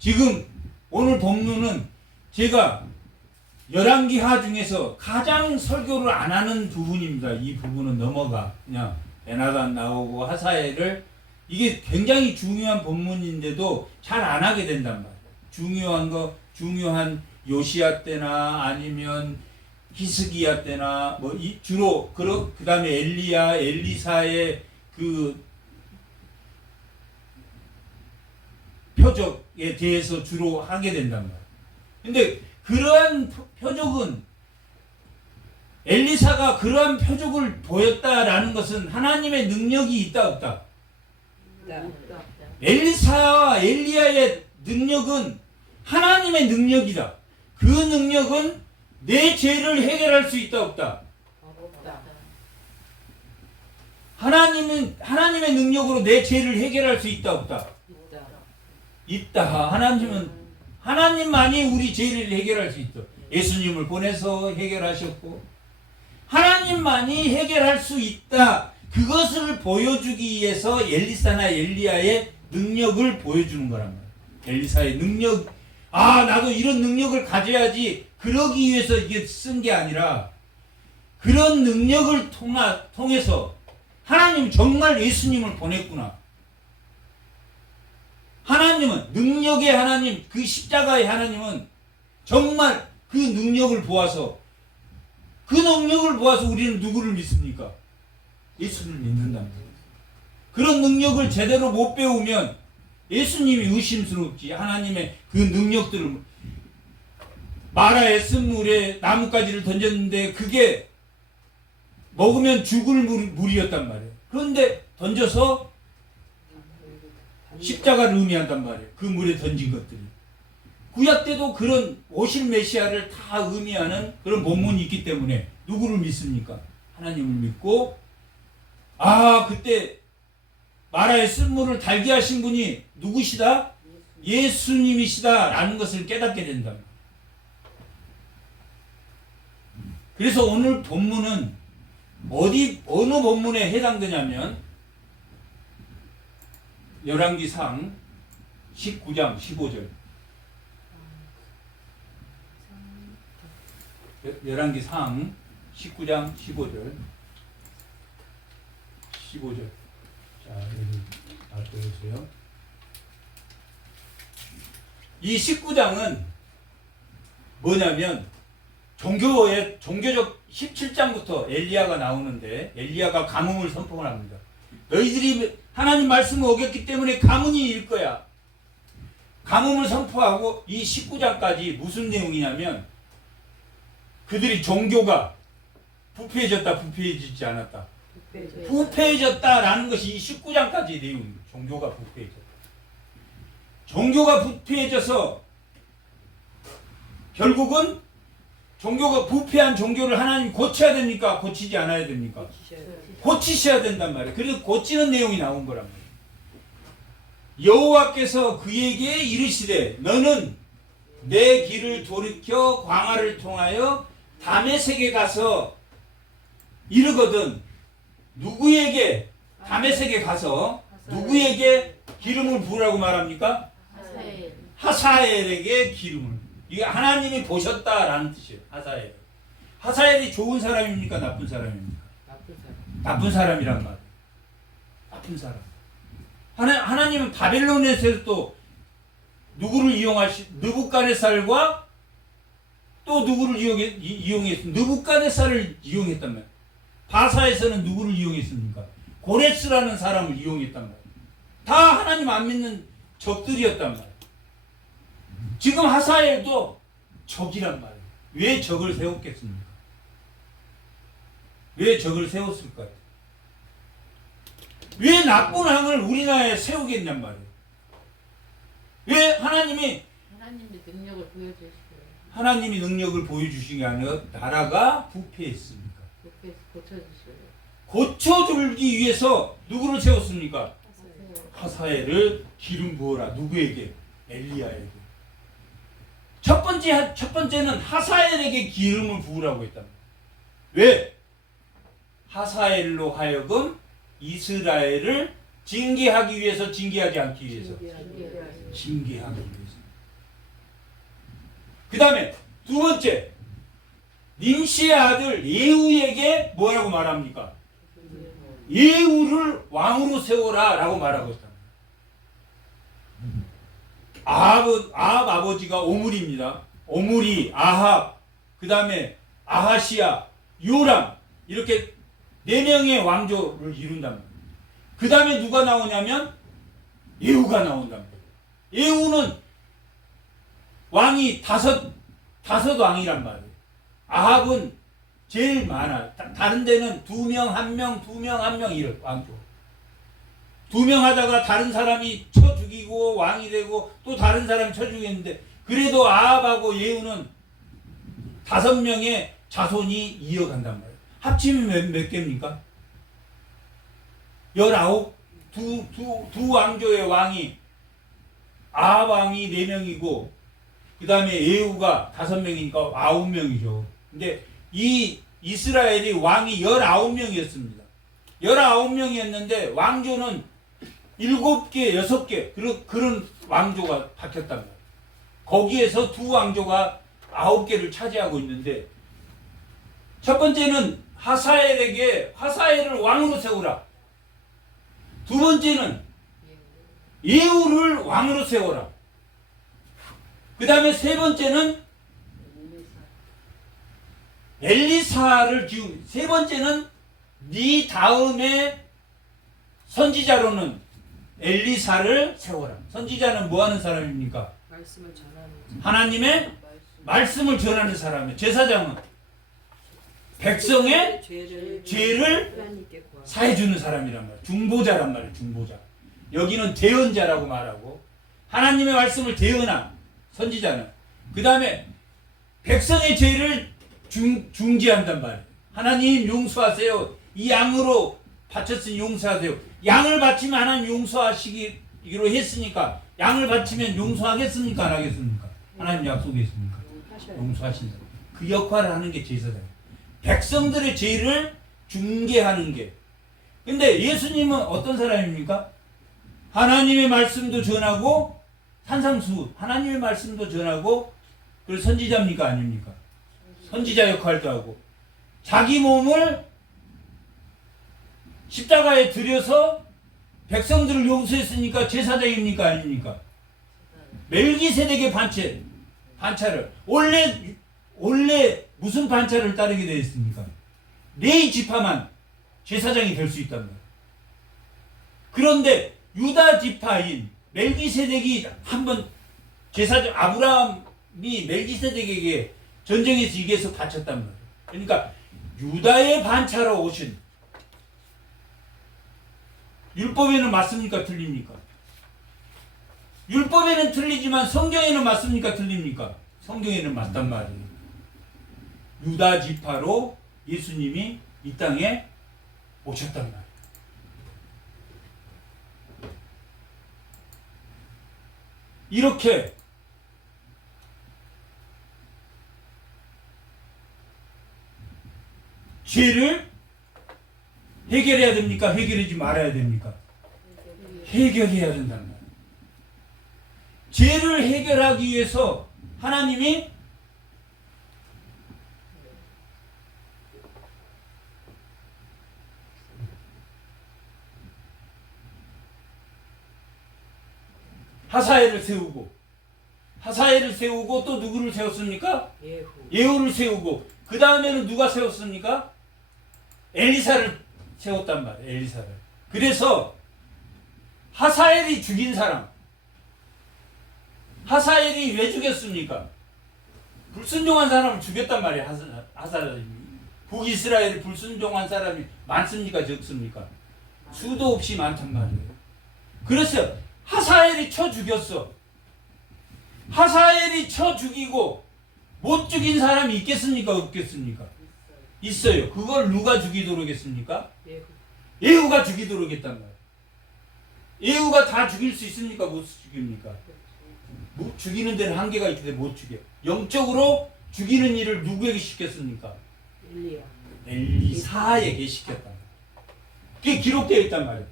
지금 오늘 본문은 제가 열왕기하 중에서 가장 설교를 안 하는 부분입니다. 이 부분은 넘어가 그냥 베나단 나오고 하사엘을 이게 굉장히 중요한 본문인데도 잘 안 하게 된단 말이에요. 중요한 요시야 때나 아니면 히스기야 때나 뭐 주로 그 다음에 엘리야 엘리사의 그 표적에 대해서 주로 하게 된단 말이에요. 근데 그러한 표적은 엘리사가 그러한 표적을 보였다라는 것은 하나님의 능력이 있다 없다. 엘리사와 엘리야의 능력은 하나님의 능력이다. 그 능력은 내 죄를 해결할 수 있다 없다. 없다. 하나님의 능력으로 내 죄를 해결할 수 있다 없다. 있다. 있다. 하나님만이 우리 죄를 해결할 수 있다. 예수님을 보내서 해결하셨고 하나님만이 해결할 수 있다. 그것을 보여주기 위해서 엘리사나 엘리야의 능력을 보여주는 거란 말이에요. 엘리사의 능력, 나도 이런 능력을 가져야지. 그러기 위해서 이게 쓴 게 아니라 그런 능력을 통해서 하나님 정말 예수님을 보냈구나. 하나님은 능력의 하나님, 그 십자가의 하나님은 정말 그 능력을 보아서 우리는 누구를 믿습니까? 예수를 믿는답니다. 그런 능력을 제대로 못 배우면 예수님이 의심스럽지. 하나님의 그 능력들을 마라의 쓴물에 나뭇가지를 던졌는데 그게 먹으면 죽을 물이었단 말이에요. 그런데 던져서 십자가를 의미한단 말이에요. 그 물에 던진 것들이. 구약 때도 그런 오실 메시아를 다 의미하는 그런 본문이 있기 때문에 누구를 믿습니까? 하나님을 믿고 그때 마라의 쓴물을 달게 하신 분이 누구시다? 예수님이시다 라는 것을 깨닫게 된다. 그래서 오늘 본문은 어느 본문에 해당되냐면 열왕기상 19장 15절. 열왕기상 19장 15절. 자, 여기 놔둬주세요. 이 19장은 뭐냐면 종교적 17장부터 엘리야가 나오는데 엘리야가 가뭄을 선포를 합니다. 너희들이 하나님 말씀을 어겼기 때문에 가뭄이 일 거야. 가뭄을 선포하고 이 19장까지 무슨 내용이냐면 그들이 종교가 부패해졌다 부패해지지 않았다. 부패해졌다라는 것이 이 19장까지의 내용입니다. 종교가 부패해졌다. 종교가 부패해져서 결국은 종교가 부패한 종교를 하나님 고쳐야 됩니까? 고치지 않아야 됩니까? 고치셔야 된단 말이에요. 그래서 고치는 내용이 나온 거란 말이에요. 여호와께서 그에게 이르시되 너는 내 길을 돌이켜 광야를 통하여 다메섹에 가서 이르거든 다메섹에 가서 누구에게 기름을 부으라고 말합니까? 하사엘에게 기름을. 이게 하나님이 보셨다라는 뜻이에요. 하사엘이 좋은 사람입니까? 나쁜 사람입니까? 나쁜 사람이란 말이에요. 나쁜 사람. 하나님은 바벨론에서 또 누구를 느부갓네살과 또 누구를 이용했습니까? 느부갓네살을 이용했단 말이에요. 바사에서는 누구를 이용했습니까? 고레스라는 사람을 이용했단 말이에요. 다 하나님 안 믿는 적들이었단 말이에요. 지금 하사엘도 적이란 말이에요. 왜 적을 세웠겠습니까? 왜 적을 세웠을까요? 왜 나쁜 왕을 우리나라에 세우겠냔 말이에요. 왜 하나님이 능력을 보여주신 게 아니라 나라가 부패했습니까? 고쳐주기 위해서 누구를 세웠습니까? 하사엘을 기름 부어라. 누구에게? 엘리야에게. 첫 번째는 하사엘에게 기름을 부으라고 했답니다. 왜? 하사엘로 하여금 이스라엘을 징계하기 위해서, 징계하지 않기 위해서. 징계하기 위해서. 그 다음에 두 번째, nim시의 아들 예후에게 뭐라고 말합니까? 예후를 왕으로 세워라 라고 말하고 있다. 아합 아버지가 오므리입니다. 오므리, 아합, 그 다음에 아하시야, 요람, 이렇게 4명의 왕조를 이룬답니다. 그 다음에 누가 나오냐면 예후가 나온답니다. 예후는 왕이 다섯 왕이란 말이에요. 아합은 제일 많아. 다른 데는 2명, 1명, 2명, 1명 이런 왕조. 2명 하다가 다른 사람이 쳐 죽이고 왕이 되고 또 다른 사람이 쳐 죽였는데, 그래도 아합하고 예후는 5명의 자손이 이어간단 말이에요. 합치면 몇 개입니까? 19. 두 왕조의 왕이, 아합 왕이 4명이고 그 다음에 예후가 5명이니까 9명이죠. 근데 이 이스라엘이 왕이 19명이었습니다. 19명이었는데 왕조는 7개, 6개 그런 왕조가 바뀌었답니다. 거기에서 두 왕조가 9개를 차지하고 있는데, 첫 번째는 하사엘을 왕으로 세우라. 두 번째는 예후를 왕으로 세워라. 그 다음에 세 번째는 엘리사를 기운. 세 번째는 네 다음에 선지자로는 엘리사를 세워라. 선지자는 뭐 하는 사람입니까? 말씀을 전하는 하나님의 말씀을 전하는 사람이에요. 제사장은 백성의 죄를 하나님께 구하라. 사해주는 사람이란 말이에요. 중보자란 말이에요. 중보자. 여기는 대언자라고 말하고, 하나님의 말씀을 대언한 선지자는 그 다음에 백성의 죄를 중지한단 말이에요. 하나님 용서하세요. 이 양으로 바쳤으니 용서하세요. 양을 바치면 하나님 용서하시기로 했으니까, 양을 바치면 용서하겠습니까? 안 하겠습니까? 하나님 약속했습니까? 용서하신다. 그 역할을 하는 게 제사장이에요. 백성들의 죄를 중개하는 게. 근데 예수님은 어떤 사람입니까? 하나님의 말씀도 전하고, 산상수 하나님의 말씀도 전하고, 그리고 선지자입니까? 아닙니까? 선지자 역할도 하고, 자기 몸을 십자가에 들여서 백성들을 용서했으니까 제사장입니까? 아닙니까? 멜기세덱의 반차를 원래 무슨 반차를 따르게 되어 있습니까? 레위 지파만 제사장이 될 수 있단 말이에요. 그런데 유다 지파인 멜기세덱이 한번 제사장, 아브라함이 멜기세덱에게 전쟁에서 이겨서 바쳤단 말이에요. 그러니까 유다의 반차로 오신, 율법에는 맞습니까? 틀립니까? 율법에는 틀리지만 성경에는 맞습니까? 틀립니까? 성경에는 맞단 말이에요. 유다 지파로 예수님이 이 땅에 오셨단 말이에요. 이렇게 죄를 해결해야 됩니까? 해결하지 말아야 됩니까? 해결해야 된다는 거예요. 죄를 해결하기 위해서 하나님이 하사엘을 세우고 또 누구를 세웠습니까? 예후를 세우고, 그 다음에는 누가 세웠습니까? 엘리사를 세웠단 말이에요. 엘리사를. 그래서 하사엘이 죽인 사람, 하사엘이 왜 죽였습니까? 불순종한 사람을 죽였단 말이에요. 하사엘이. 북이스라엘이 불순종한 사람이 많습니까? 적습니까? 수도 없이 많단 말이에요. 그래서 하사엘이 쳐 죽였어. 하사엘이 쳐 죽이고 못 죽인 사람이 있겠습니까? 없겠습니까? 있어요. 그걸 누가 죽이도록 했습니까? 예후가 죽이도록 했단 말이에요. 예후가 다 죽일 수 있습니까? 못 죽입니까? 죽이는 데는 한계가 있기 때문에 못 죽여. 영적으로 죽이는 일을 누구에게 시켰습니까? 엘리야. 엘리사에게 시켰다. 그게 기록되어 있단 말이에요.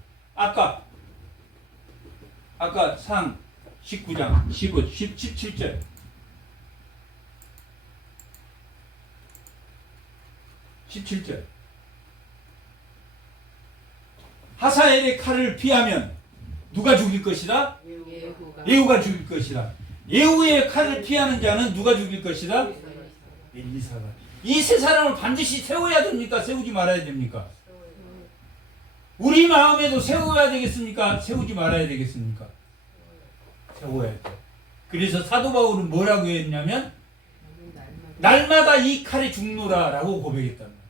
아까 상 19장 17절. 하사엘의 칼을 피하면 누가 죽일 것이다? 예후가 죽일 것이다. 예후의 칼을 피하는 자는 누가 죽일 것이다? 엘리사가. 이 세 사람을 반드시 세워야 됩니까? 세우지 말아야 됩니까? 우리 마음에도 세워야 되겠습니까? 세우지 말아야 되겠습니까? 세워야 돼. 그래서 사도 바울은 뭐라고 했냐면 날마다 이 칼에 죽노라 라고 고백했단 말이에요.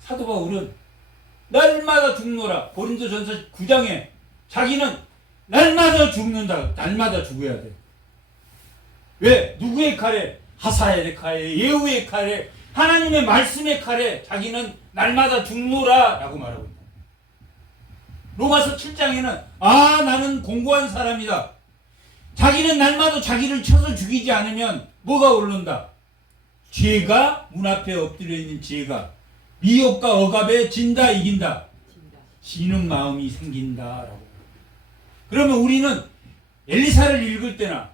사도 바울은 날마다 죽노라. 고린도전서 9장에 자기는 날마다 죽는다. 날마다 죽어야 돼. 왜? 누구의 칼에? 하사엘의 칼에, 예후의 칼에, 하나님의 말씀의 칼에 자기는 날마다 죽노라 라고 말하고 있다. 로마서 7장에는 나는 공고한 사람이다. 자기는 날마다 자기를 쳐서 죽이지 않으면 뭐가 오른다? 죄가 문 앞에 엎드려 있는 죄가 미혹과 억압에 진다 이긴다. 지는 마음이 생긴다라고. 그러면 우리는 엘리사를 읽을 때나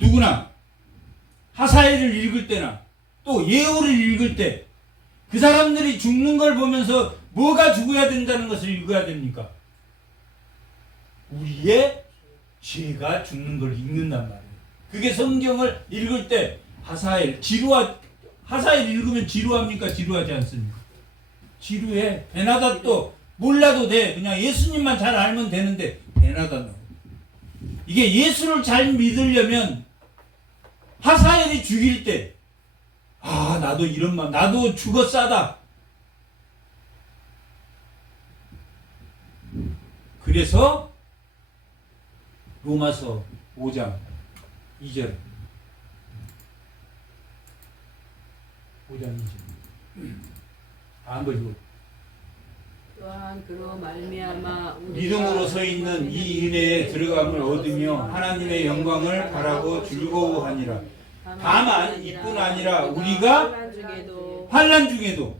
누구나 하사엘을 읽을 때나 또 예후를 읽을 때 그 사람들이 죽는 걸 보면서 뭐가 죽어야 된다는 것을 읽어야 됩니까? 우리의 죄가 죽는 걸 읽는단 말이에요. 그게 성경을 읽을 때 하사엘 읽으면 지루합니까? 지루하지 않습니까? 지루해. 베나닷도 몰라도 돼. 그냥 예수님만 잘 알면 되는데 베나닷. 이게 예수를 잘 믿으려면 하사엘이 죽일 때 나도 이런 마음, 나도 죽어 싸다. 그래서 로마서 5장 2절 5장 2절 한번 읽어. 또한 그로 말미암아 믿음으로 서 있는 이 은혜에 들어감을 얻으며 하나님의 영광을 바라고 즐거워하니라. 다만 이뿐 아니라 우리가 환난 중에도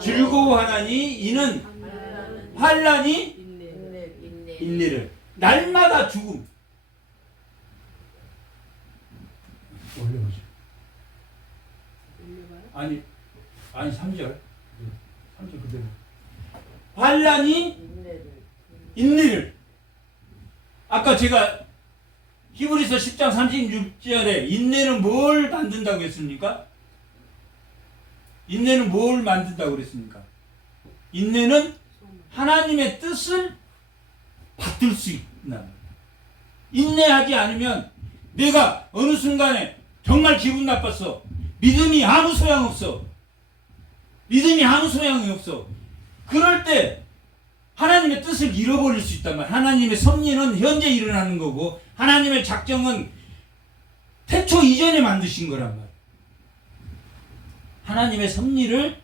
즐거워하나니 이는 환난이 인내를 날마다 죽음. 올려보죠. 아니 3절 그대로. 환난이 인내를. 아까 제가 히브리서 10장 36절에 인내는 뭘 만든다고 했습니까? 인내는 뭘 만든다고 그랬습니까? 인내는 하나님의 뜻을 받들 수 있나. 인내하지 않으면 내가 어느 순간에 정말 기분 나빴어. 믿음이 아무 소용없어. 믿음이 아무 소용이 없어. 그럴 때 하나님의 뜻을 잃어버릴 수 있단 말이야. 하나님의 섭리는 현재 일어나는 거고 하나님의 작정은 태초 이전에 만드신 거란 말이야. 하나님의 섭리를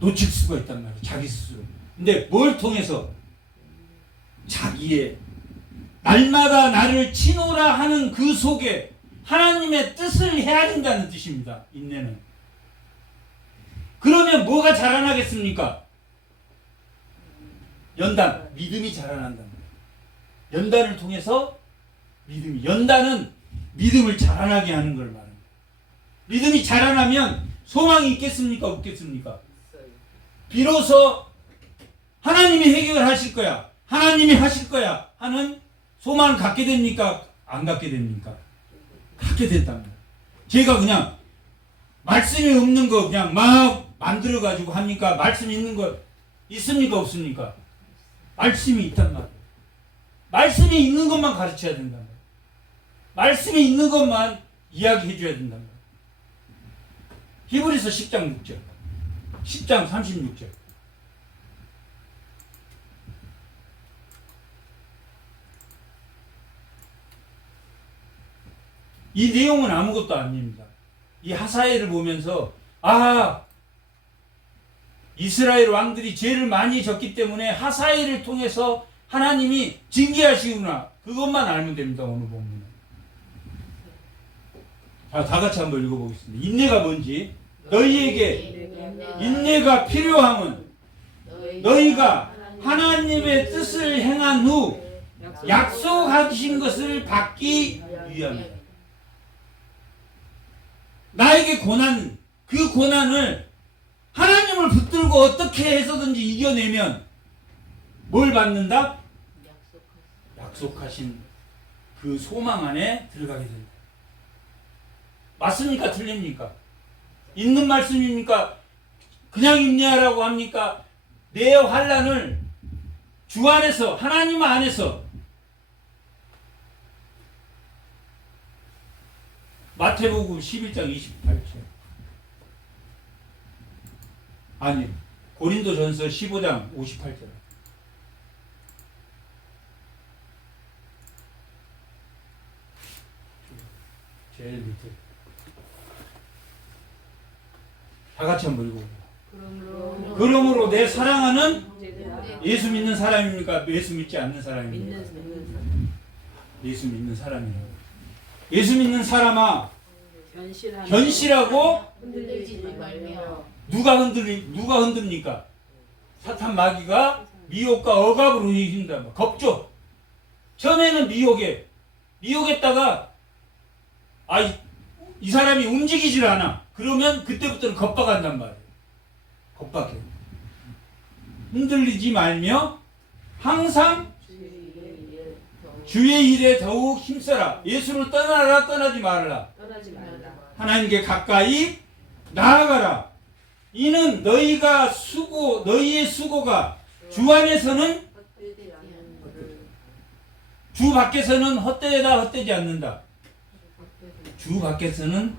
놓칠 수가 있단 말이야. 자기 스스로. 근데 뭘 통해서? 자기의 날마다 나를 치노라 하는 그 속에 하나님의 뜻을 해야 된다는 뜻입니다. 인내는. 그러면 뭐가 자라나겠습니까? 연단, 믿음이 자라난다. 연단을 통해서 연단은 믿음을 자라나게 하는 걸 말합니다. 믿음이 자라나면 소망이 있겠습니까? 없겠습니까? 비로소 하나님이 해결하실 거야. 하나님이 하실 거야 하는 소망을 갖게 됩니까? 안 갖게 됩니까? 갖게 된답니다. 제가 그냥 말씀이 없는 거 그냥 막 만들어 가지고 합니까? 말씀 있는 거 있습니까? 없습니까? 말씀이 있단 말이에요. 말씀이 있는 것만 가르쳐야 된단 말이에요. 말씀이 있는 것만 이야기해 줘야 된단 말이에요. 히브리서 10장 6절 10장 36절. 이 내용은 아무것도 아닙니다. 이 하사엘을 보면서 이스라엘 왕들이 죄를 많이 졌기 때문에 하사엘을 통해서 하나님이 징계하시구나. 그것만 알면 됩니다. 오늘 본문은. 자, 다 같이 한번 읽어보겠습니다. 인내가 뭔지. 너희에게 인내가 필요함은 너희가 하나님의 뜻을 행한 후 약속하신 것을 받기 위함이다. 나에게 고난, 그 고난을 하나님을 붙들고 어떻게 해서든지 이겨내면 뭘 받는다? 약속하신 그 소망 안에 들어가게 된다. 맞습니까? 틀립니까? 있는 말씀입니까? 그냥 인내하라고 합니까? 내 환난을 주 안에서, 하나님 안에서, 마태복음 11장 28절. 아니, 고린도전서 15장 58절. 제일 밑에. 다 같이 한번 읽어보세요. 그러므로 내 사랑하는 예수 믿는 사람입니까? 예수 믿지 않는 사람입니까? 예수 믿는 사람이라고. 예수 믿는 사람아, 견실하고 흔들리지 말며 누가 흔듭니까? 사탄 마귀가 미혹과 억압으로 이긴다. 겁죠. 처음에는 미혹했다가 이 사람이 움직이질 않아. 그러면 그때부터는 겁박한단 말이에요. 겁박해. 흔들리지 말며 항상 주의 일에 더욱 힘써라. 예수를 떠나라, 떠나지 말라. 하나님께 가까이 나아가라. 이는 너희의 수고가 주 안에서는, 주 밖에서는 헛되지 않는다. 주 밖에서는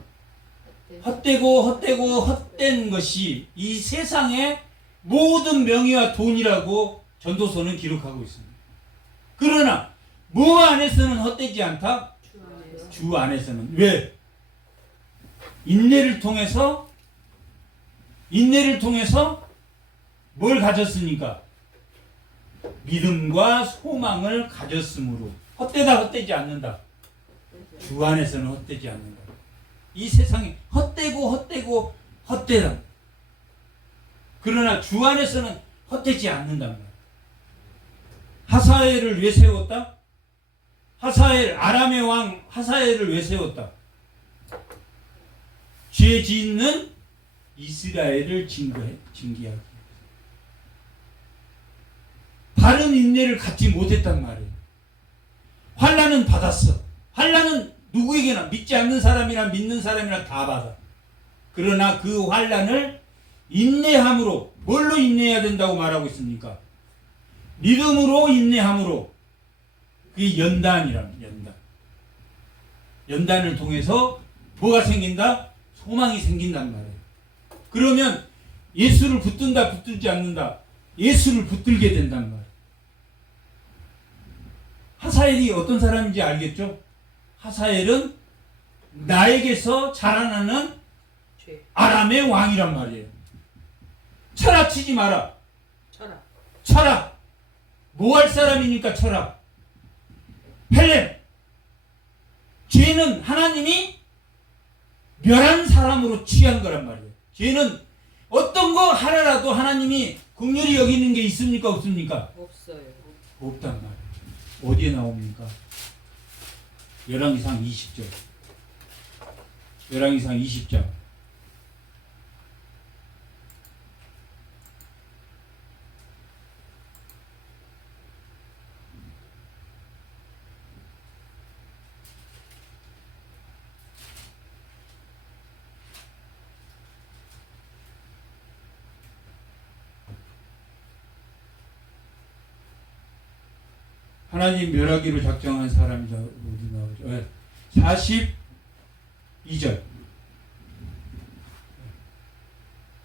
헛된 것이 이 세상의 모든 명예와 돈이라고 전도서는 기록하고 있습니다. 그러나 뭐 안에서는 헛되지 않다? 주 안에서는. 왜? 인내를 통해서 뭘 가졌으니까? 믿음과 소망을 가졌으므로 헛되지 않는다. 주 안에서는 헛되지 않는다. 이 세상이 헛되다. 그러나 주 안에서는 헛되지 않는단 말이야. 하사엘을 왜 세웠다? 아람의 왕 하사엘을 왜 세웠다? 죄 짓는 이스라엘을 징계하기 위해서. 바른 인내를 갖지 못했단 말이에요. 환난은 받았어. 환난은 누구에게나, 믿지 않는 사람이나 믿는 사람이나 다 받아. 그러나 그 환난을 인내함으로, 뭘로 인내해야 된다고 말하고 있습니까? 믿음으로 인내함으로. 그게 연단이랍니다. 연단을 통해서 뭐가 생긴다? 소망이 생긴단 말이에요. 그러면 예수를 붙든다, 붙들지 않는다? 예수를 붙들게 된단 말이에요. 하사엘이 어떤 사람인지 알겠죠? 하사엘은 나에게서 자라나는 아람의 왕이란 말이에요. 쳐라, 치지 마라. 쳐라. 뭐 할 사람이니까 쳐라. 헬렘. 죄는 하나님이 멸한 사람으로 취한 거란 말이에요. 죄는 어떤 거 하나라도 하나님이 긍휼히 여기는 게 있습니까? 없습니까? 없어요. 없단 말이에요. 어디에 나옵니까? 열왕기상 20절. 열왕기상 20장. 하나님 멸하기로 작정한 사람이다. 어디 나오죠? 42절.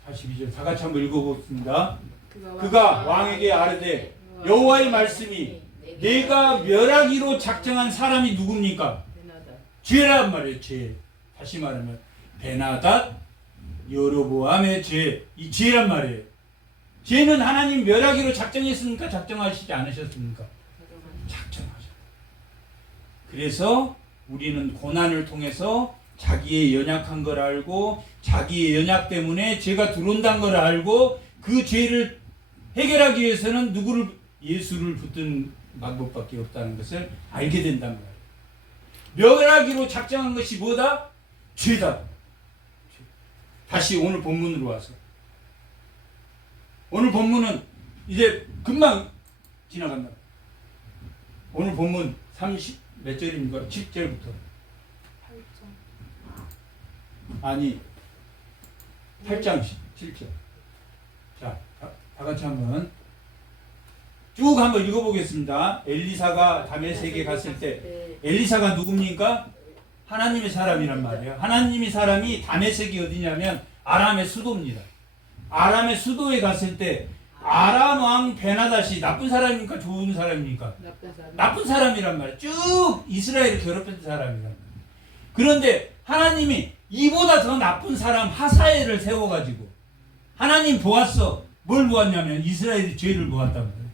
42절. 다 같이 한번 읽어보겠습니다. 그가 왕에게 아뢰되 여호와의 말씀이 내가 멸하기로 작정한 사람이 누굽니까? 죄란 말이에요. 죄. 다시 말하면 베나닷 여로보암의 죄. 이 죄란 말이에요. 죄는 하나님 멸하기로 작정했습니까? 작정하시지 않으셨습니까? 작정하셨어요. 그래서 우리는 고난을 통해서 자기의 연약한 걸 알고 자기의 연약 때문에 죄가 들어온다는 걸 알고 그 죄를 해결하기 위해서는 누구를 예수를 붙든 방법밖에 없다는 것을 알게 된단 말이에요. 멸하기로 작정한 것이 뭐다? 죄다. 다시 오늘 본문으로 와서 오늘 본문은 이제 금방 지나간다. 오늘 본문 30 몇 절입니까? 7절부터. 아니 8장 7절. 자, 다 같이 한번 쭉 한번 읽어보겠습니다. 엘리사가 다메섹에 갔을 때 엘리사가 누굽니까? 하나님의 사람이란 말이에요. 하나님의 사람이 다메섹이 어디냐면 아람의 수도입니다. 아람의 수도에 갔을 때 아람 왕 베나다시 나쁜 사람입니까? 좋은 사람입니까? 나쁜 사람이란 말이에요. 쭉 이스라엘을 괴롭혔던 사람이란 말이에요. 그런데 하나님이 이보다 더 나쁜 사람 하사엘을 세워가지고 하나님 보았어. 뭘 보았냐면 이스라엘이 죄를 보았단 말이에요.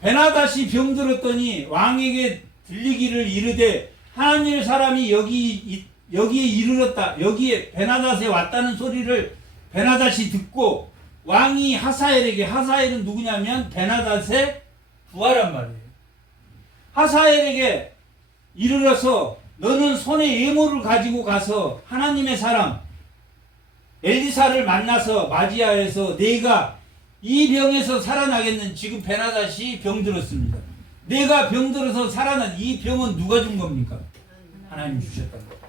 베나다시 병들었더니 왕에게 들리기를 이르되 하나님의 사람이 여기에 이르렀다. 여기에 베나닷에 왔다는 소리를 베나닷이 듣고 왕이 하사엘에게, 하사엘은 누구냐면 베나닷의 부하란 말이에요. 하사엘에게 이르러서 너는 손에 예물을 가지고 가서 하나님의 사람 엘리사를 만나서 맞이하여서 내가 이 병에서 살아나겠는. 지금 베나닷이 병들었습니다. 내가 병들어서 살아난 이 병은 누가 준 겁니까? 하나님 주셨단 거예요.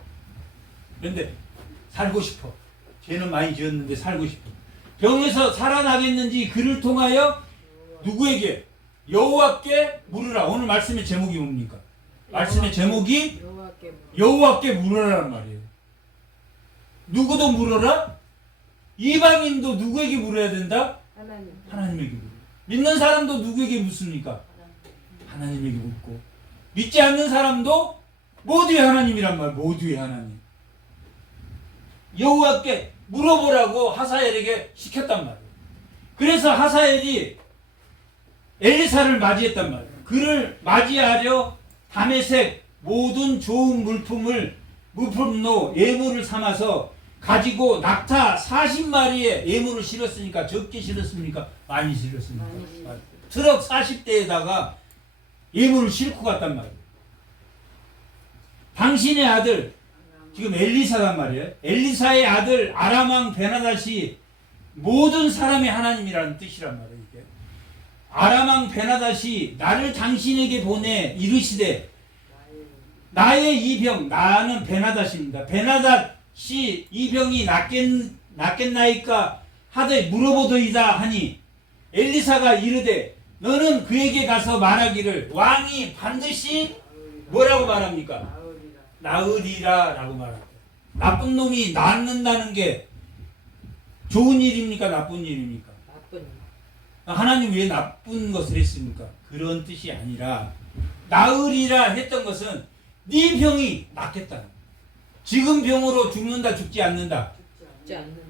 그런데 살고 싶어. 죄는 많이 지었는데 살고 싶어. 병에서 살아나겠는지 그를 통하여 누구에게? 여호와께 물으라. 오늘 말씀의 제목이 뭡니까? 말씀의 제목이 여호와께 물으라란 말이에요. 누구도 물어라? 이방인도 누구에게 물어야 된다? 하나님에게 물어요. 믿는 사람도 누구에게 묻습니까? 하나님에게 묻고, 믿지 않는 사람도 모두의 하나님이란 말. 모두의 하나님. 여호와께 물어보라고 하사엘에게 시켰단 말이에요. 그래서 하사엘이 엘리사를 맞이했단 말이에요. 그를 맞이하려 다메섹 모든 좋은 물품로 예물을 삼아서 가지고 낙타 40마리의 예물을 실었으니까 적게 실었습니까? 많이 실었습니까? 트럭 40대에다가 예물을 싣고 갔단 말이에요. 당신의 아들, 지금 엘리사란 말이에요. 엘리사의 아들 아람왕 베나닷이 모든 사람의 하나님이라는 뜻이란 말이에요. 이게. 아람왕 베나닷이 나를 당신에게 보내 이르시되 나의 이 병, 나는 베나닷입니다. 베나닷이 이 병이 낫겠나이까 하되 물어보더이다 하니 엘리사가 이르되 너는 그에게 가서 말하기를 왕이 반드시 뭐라고 말합니까? 나으리라 라고 말합니다. 나쁜 놈이 낫는다는 게 좋은 일입니까? 나쁜 일입니까? 나쁜. 하나님 왜 나쁜 것을 했습니까? 그런 뜻이 아니라 나으리라 했던 것은 네 병이 낫겠다. 지금 병으로 죽는다, 죽지 않는다. 죽지 않는다.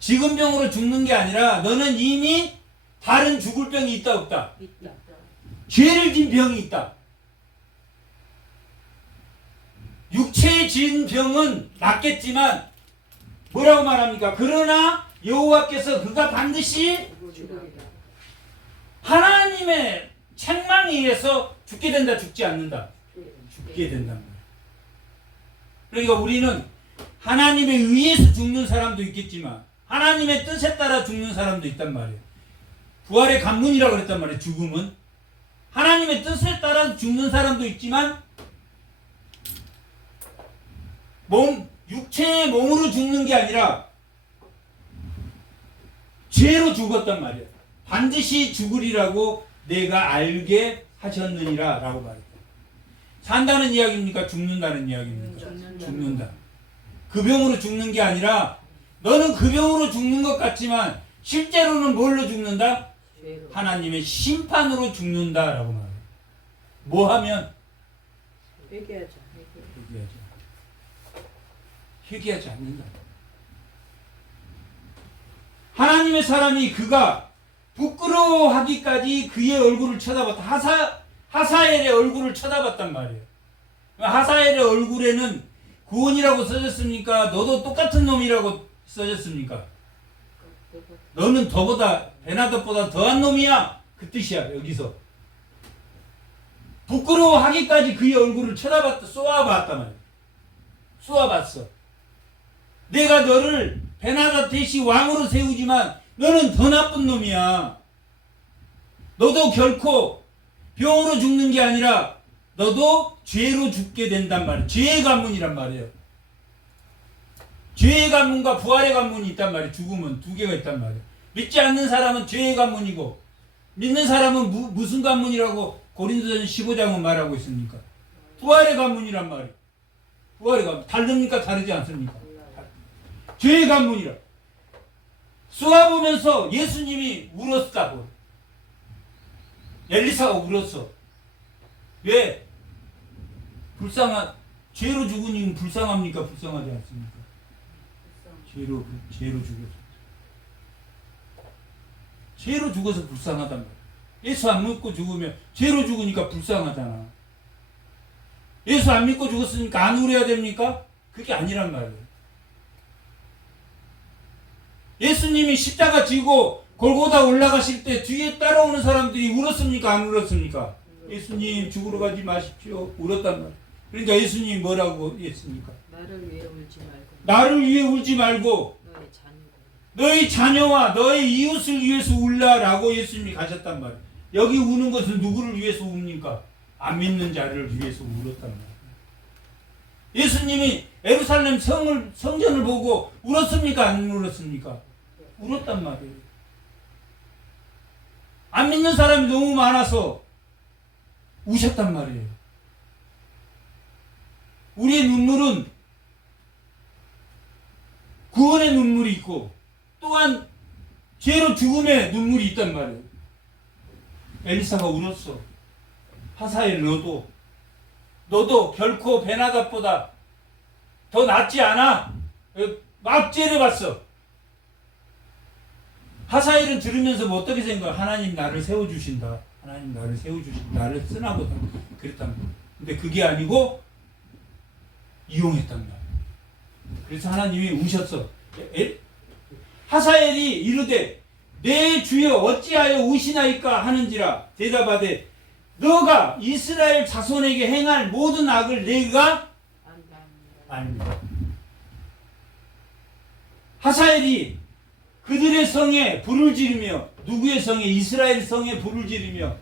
지금 병으로 죽는 게 아니라 너는 이미 다른 죽을 병이 있다, 없다? 있다. 죄를 진 병이 있다. 육체에 진 병은 낫겠지만 뭐라고 말합니까? 그러나 여호와께서 그가 반드시 하나님의 책망에 의해서 죽게 된다, 죽지 않는다. 죽게 된다. 그러니까 우리는 하나님에 의해서 죽는 사람도 있겠지만 하나님의 뜻에 따라 죽는 사람도 있단 말이에요. 부활의 관문이라고 그랬단 말이에요. 죽음은 하나님의 뜻에 따라 죽는 사람도 있지만 육체의 몸으로 죽는 게 아니라 죄로 죽었단 말이에요. 반드시 죽으리라고 내가 알게 하셨느니라 라고 말했다. 산다는 이야기입니까? 죽는다는 이야기입니까? 죽는다. 그 병으로 죽는 게 아니라 너는 그 병으로 죽는 것 같지만 실제로는 뭘로 죽는다? 죄로. 하나님의 심판으로 죽는다 라고 말해요. 뭐 하면? 회개하자. 회개하지 않는다. 하나님의 사람이 그가 부끄러워하기까지 그의 얼굴을 쳐다봤다. 하사엘의 얼굴을 쳐다봤단 말이에요. 하사엘의 얼굴에는 구원이라고 써졌습니까? 너도 똑같은 놈이라고 써졌습니까? 너는 더보다 베나답보다 더한 놈이야. 그 뜻이야. 여기서 부끄러워하기까지 그의 얼굴을 쳐다봤다. 쏘아봤단 말이야. 쏘아봤어. 내가 너를 베나답 대시 왕으로 세우지만 너는 더 나쁜 놈이야. 너도 결코 병으로 죽는 게 아니라 너도 죄로 죽게 된단 말이에요. 죄의 관문이란 말이에요. 죄의 관문과 부활의 관문이 있단 말이에요. 죽음은 두 개가 있단 말이에요. 믿지 않는 사람은 죄의 관문이고 믿는 사람은 무슨 관문이라고 고린도전 15장은 말하고 있습니까? 부활의 관문이란 말이에요. 부활의 관문. 다릅니까? 다르지 않습니까? 죄의 관문이라. 쏘아보면서 예수님이 울었다고. 엘리사가 울었어. 왜? 죄로 죽은 이는 불쌍합니까? 불쌍하지 않습니까? 죄로 죽어서. 죄로 죽어서 불쌍하단 말이야. 예수 안 믿고 죽으면 죄로 죽으니까 불쌍하잖아. 예수 안 믿고 죽었으니까 안 울어야 됩니까? 그게 아니란 말이에요. 예수님이 십자가 지고 골고다 올라가실 때 뒤에 따라오는 사람들이 울었습니까? 안 울었습니까? 예수님 죽으러 가지 마십시오. 울었단 말이에요. 그러니까 예수님이 뭐라고 했습니까? 나를 위해 울지 말고 나를 위해 울지 말고 너희 자녀와 너희 이웃을 위해서 울라라고 예수님이 가셨단 말이에요. 여기 우는 것은 누구를 위해서 웁니까? 안 믿는 자를 위해서 울었단 말이에요. 예수님이 예루살렘 성전을 보고 울었습니까? 안 울었습니까? 울었단 말이에요. 안 믿는 사람이 너무 많아서 우셨단 말이에요. 우리의 눈물은 구원의 눈물이 있고 또한 죄로 죽음의 눈물이 있단 말이에요. 엘리사가 울었어. 하사엘 너도 결코 베나답보다 더 낫지 않아. 막 째려봤어. 하사엘은 들으면서 뭐 어떻게 생각해? 하나님 나를 세워주신다. 하나님 나를 세워주신다. 나를 쓰나보다. 그랬단 말이에요. 근데 그게 아니고 이용했단 말이에요. 그래서 하나님이 우셨어. 하사엘이 이르되 내 주여 어찌하여 우시나이까 하는지라 대답하되 너가 이스라엘 자손에게 행할 모든 악을 내가 안다. 하사엘이 그들의 성에 불을 지르며 누구의 성에? 이스라엘 성에 불을 지르며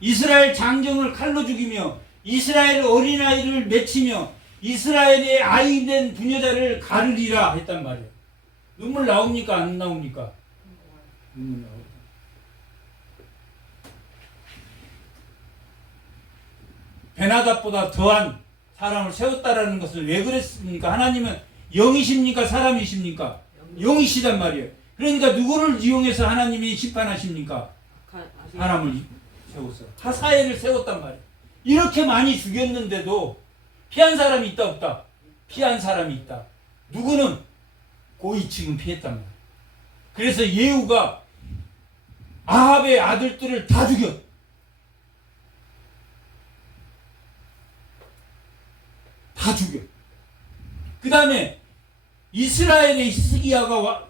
이스라엘 장정을 칼로 죽이며 이스라엘 어린아이를 맺히며 이스라엘의 아이된 부녀자를 가르리라 했단 말이에요. 눈물 나옵니까? 안 나옵니까? 눈물 나옵니다. 베나답보다 더한 사람을 세웠다라는 것을 왜 그랬습니까? 하나님은 영이십니까? 사람이십니까? 영이시단 말이에요. 그러니까 누구를 이용해서 하나님이 심판하십니까? 사람을 세웠어. 하사엘을 세웠단 말이에요. 이렇게 많이 죽였는데도 피한 사람이 있다 없다? 피한 사람이 있다. 누구는 고위층은 피했단 말이에요. 그래서 예후가 아합의 아들들을 다 죽여. 다 죽여. 그 다음에 이스라엘의 히스기야가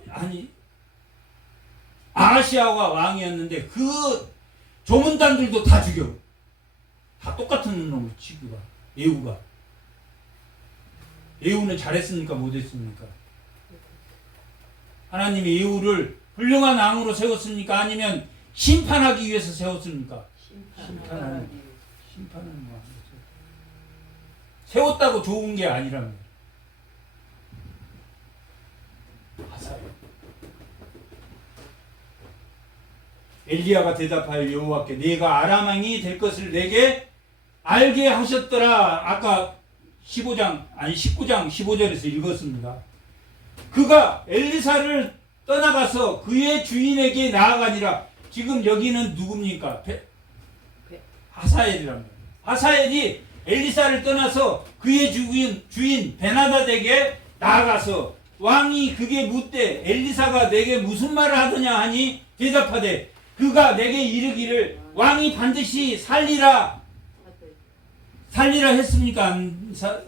아하시아가 왕이었는데 그 조문단들도 다 죽여. 다 똑같은 놈을 치고가. 예후가. 예후는 잘했습니까? 못했습니까? 하나님이 예후를 훌륭한 왕으로 세웠습니까? 아니면 심판하기 위해서 세웠습니까? 심판하는 왕. 세웠다고 좋은 게 아니랍니다. 하사엘. 엘리야가 대답하여 여호와께 네가 아람 왕이 될 것을 내게 알게 하셨더라. 아까 19장 15절에서 읽었습니다. 그가 엘리사를 떠나가서 그의 주인에게 나아가니라. 지금 여기는 누굽니까? 하사엘이랍니다. 하사엘이 엘리사를 떠나서 그의 주인 베나닷에게 나아가서 왕이 그게 묻되 엘리사가 내게 무슨 말을 하더냐 하니 대답하되 그가 내게 이르기를 왕이 반드시 살리라 했습니까?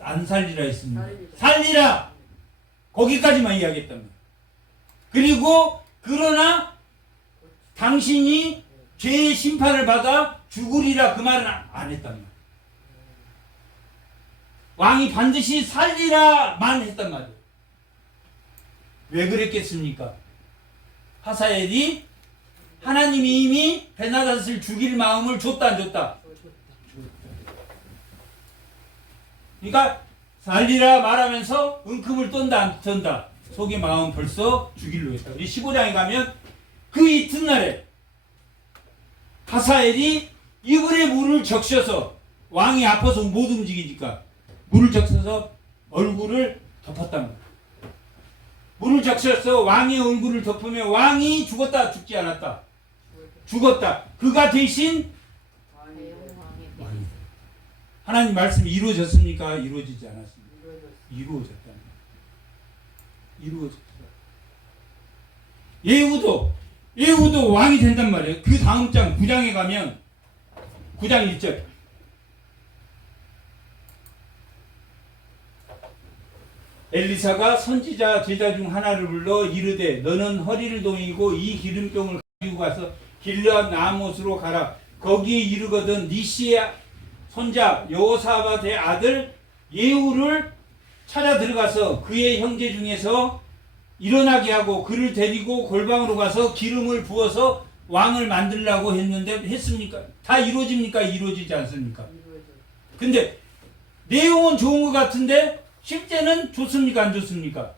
안 살리라 했습니까? 살리라! 거기까지만 이야기했단 말이에요. 그리고 그러나 당신이 죄의 심판을 받아 죽으리라 그 말은 안 했단 말이에요. 왕이 반드시 살리라만 했단 말이에요. 왜 그랬겠습니까? 하사엘이 하나님이 이미 베나닷을 죽일 마음을 줬다 안 줬다? 그러니까 살리라 말하면서 은큼을 떤다 안 떤다? 속의 마음 벌써 죽이려 했다. 우리 15장에 가면 그 이튿날에 하사엘이 이불에 물을 적셔서 왕이 아파서 못 움직이니까 물을 적셔서 얼굴을 덮었단 말이야. 물을 적셔서 왕의 얼굴을 덮으면 왕이 죽었다 죽지 않았다? 죽었다. 그가 대신 하나님 말씀이 이루어졌습니까? 이루어지지 않았습니까? 이루어졌다. 이루어졌다. 예후도 왕이 된단 말이에요. 그 다음 장 9장에 가면 9장 1절 엘리사가 선지자 제자 중 하나를 불러 이르되 너는 허리를 동이고 이 기름병을 가지고 가서 길르앗 나못으로 가라. 거기에 이르거든 니시의 손자 여호사밧의 아들 예후를 찾아 들어가서 그의 형제 중에서 일어나게 하고 그를 데리고 골방으로 가서 기름을 부어서 왕을 만들라고 했습니까? 다 이루어집니까? 이루어지지 않습니까? 근데 내용은 좋은 것 같은데 실제는 좋습니까? 안 좋습니까?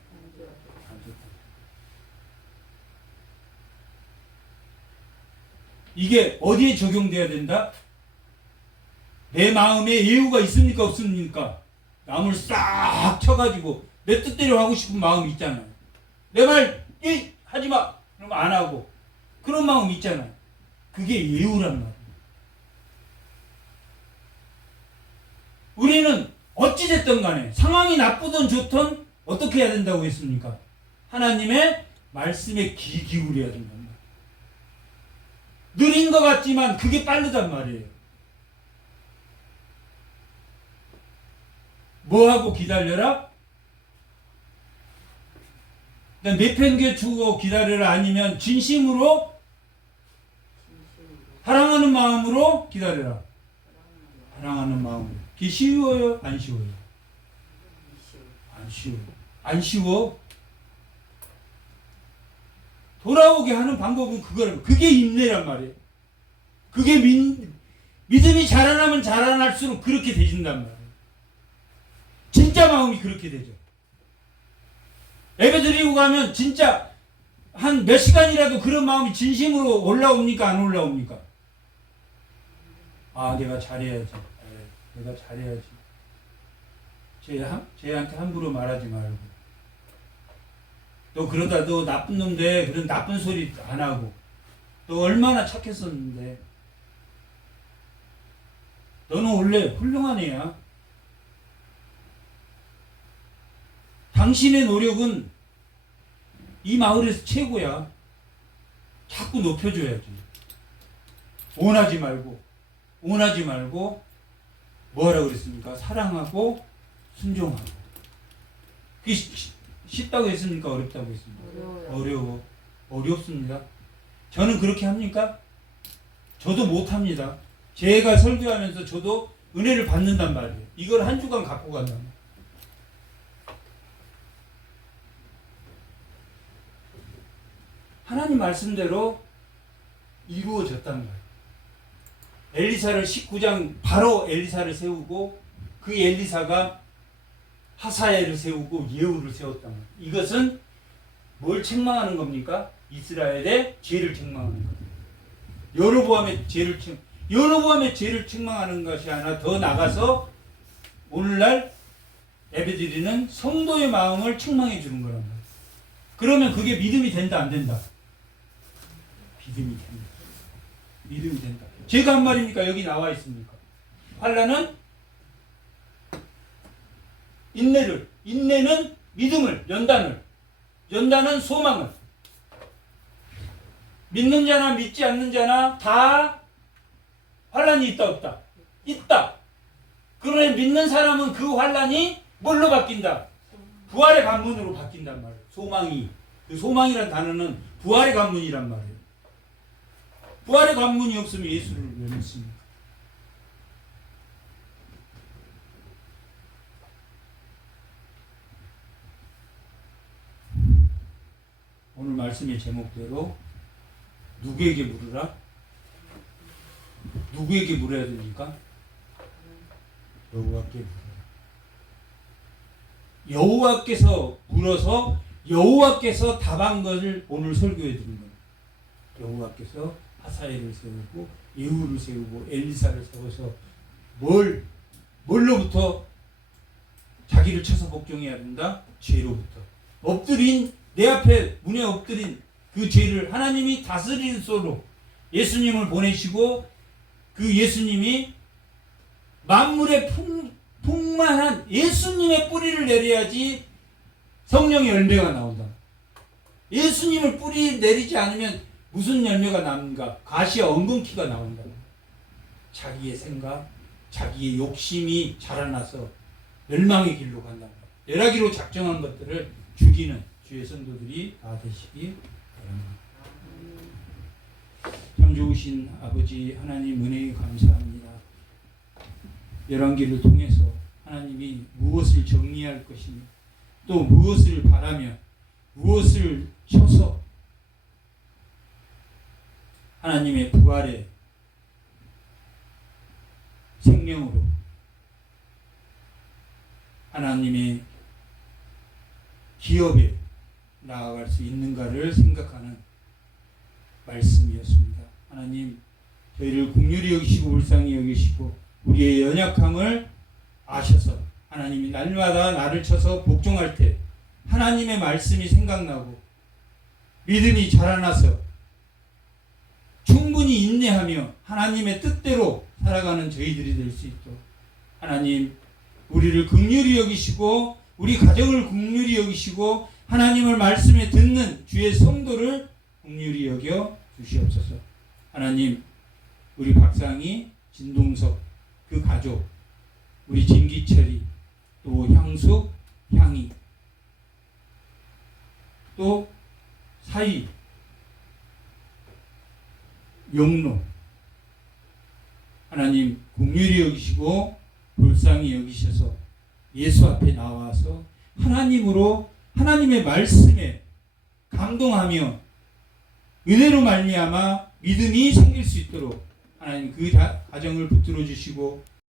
이게 어디에 적용돼야 된다? 내 마음에 예후가 있습니까? 없습니까? 남을 싹 쳐가지고 내 뜻대로 하고 싶은 마음이 있잖아요. 내 말 하지마! 그러면 안 하고 그런 마음 있잖아요. 그게 예후란 말이에요. 우리는 어찌됐든 간에 상황이 나쁘든 좋든 어떻게 해야 된다고 했습니까? 하나님의 말씀에 귀 기울여야 된단 말이에요. 느린 것 같지만 그게 빠르단 말이에요. 뭐하고 기다려라? 내팽개치고 기다려라 아니면 진심으로 사랑하는 마음으로 기다려라. 사랑하는 마음으로. 그게 쉬워요? 안 쉬워요? 안 쉬워요. 안 쉬워? 돌아오게 하는 방법은 그거라고. 그게 인내란 말이에요. 그게 믿음이 자라나면 자라날수록 그렇게 되진단 말이에요. 진짜 마음이 그렇게 되죠. 예배 드리고 가면 진짜 한 몇 시간이라도 그런 마음이 진심으로 올라옵니까? 안 올라옵니까? 아, 내가 잘해야지. 내가 잘해야지. 쟤한테 함부로 말하지 말고. 너 그러다 너 나쁜 놈데 그런 나쁜 소리 안 하고. 너 얼마나 착했었는데. 너는 원래 훌륭한 애야. 당신의 노력은 이 마을에서 최고야. 자꾸 높여줘야지. 원하지 말고 뭐하라고 그랬습니까? 사랑하고 순종하고. 그게 쉽다고 했습니까? 어렵다고 했습니까? 어려워. 어렵습니다. 저는 그렇게 합니까? 저도 못합니다. 제가 설교하면서 저도 은혜를 받는단 말이에요. 이걸 한 주간 갖고 간단 말이에요. 하나님 말씀대로 이루어졌단 말이에요. 엘리사를 19장 바로 엘리사를 세우고 그 엘리사가 하사엘을 세우고 예후를 세웠단 말이에요. 이것은 뭘 책망하는 겁니까? 이스라엘의 죄를 책망하는 거예요. 여로보암의 죄를 책망하는 것이 아니라 더 나가서 오늘날 예배드리는 성도의 마음을 책망해 주는 거란 말이에요. 그러면 그게 믿음이 된다 안 된다? 믿음이 된다. 제가 한 말입니까? 여기 나와 있습니까? 환난은 인내는 믿음을 연단을 연다는 소망을. 믿는 자나 믿지 않는 자나 다 환란이 있다 없다? 있다. 그러나 믿는 사람은 그 환란이 뭘로 바뀐다? 부활의 관문으로 바뀐단 말이에요. 소망이. 그 소망이란 단어는 부활의 관문이란 말이에요. 부활의 관문이 없으면 예수를 왜 믿습니까? 오늘 말씀의 제목대로 누구에게 물으라? 누구에게 물어야 됩니까? 여호와께 물어라. 여호와께서 물어서 여호와께서 답한 것을 오늘 설교해 드린 거예요. 여호와께서 하사엘을 세우고 예후를 세우고 엘리사를 세워서 뭘로부터 자기를 쳐서 복종해야 된다? 죄로부터. 엎드린 내 앞에 문에 엎드린 그 죄를 하나님이 다스릴 소로 예수님을 보내시고 그 예수님이 만물의 풍만한 예수님의 뿌리를 내려야지 성령의 열매가 나온다. 예수님을 뿌리 내리지 않으면 무슨 열매가 나는가? 가시와 엉겅퀴가 나온다. 자기의 생각, 자기의 욕심이 자라나서 멸망의 길로 간다. 멸하기로 작정한 것들을 죽이는 주의 성도들이 다 되시기 바랍니다. 참 좋으신 아버지 하나님 은혜에 감사합니다. 열왕기를 통해서 하나님이 무엇을 정리할 것이며 또 무엇을 바라며 무엇을 쳐서 하나님의 부활의 생명으로 하나님의 기업에 나아갈 수 있는가를 생각하는 말씀이었습니다. 하나님, 저희를 긍휼히 여기시고 불쌍히 여기시고 우리의 연약함을 아셔서 하나님이 날마다 나를 쳐서 복종할 때 하나님의 말씀이 생각나고 믿음이 자라나서 충분히 인내하며 하나님의 뜻대로 살아가는 저희들이 될 수 있도록 하나님, 우리를 긍휼히 여기시고 우리 가정을 긍휼히 여기시고 하나님을 말씀에 듣는 주의 성도를 긍휼히 여겨 주시옵소서. 하나님, 우리 박상희, 진동석, 그 가족, 우리 진기철이, 또 향숙, 향이, 또 사이, 용로, 하나님 긍휼히 여기시고 불쌍히 여기셔서 예수 앞에 나와서 하나님으로 하나님의 말씀에 감동하며 은혜로 말미암아 믿음이 생길 수 있도록 하나님 그 가정을 붙들어 주시고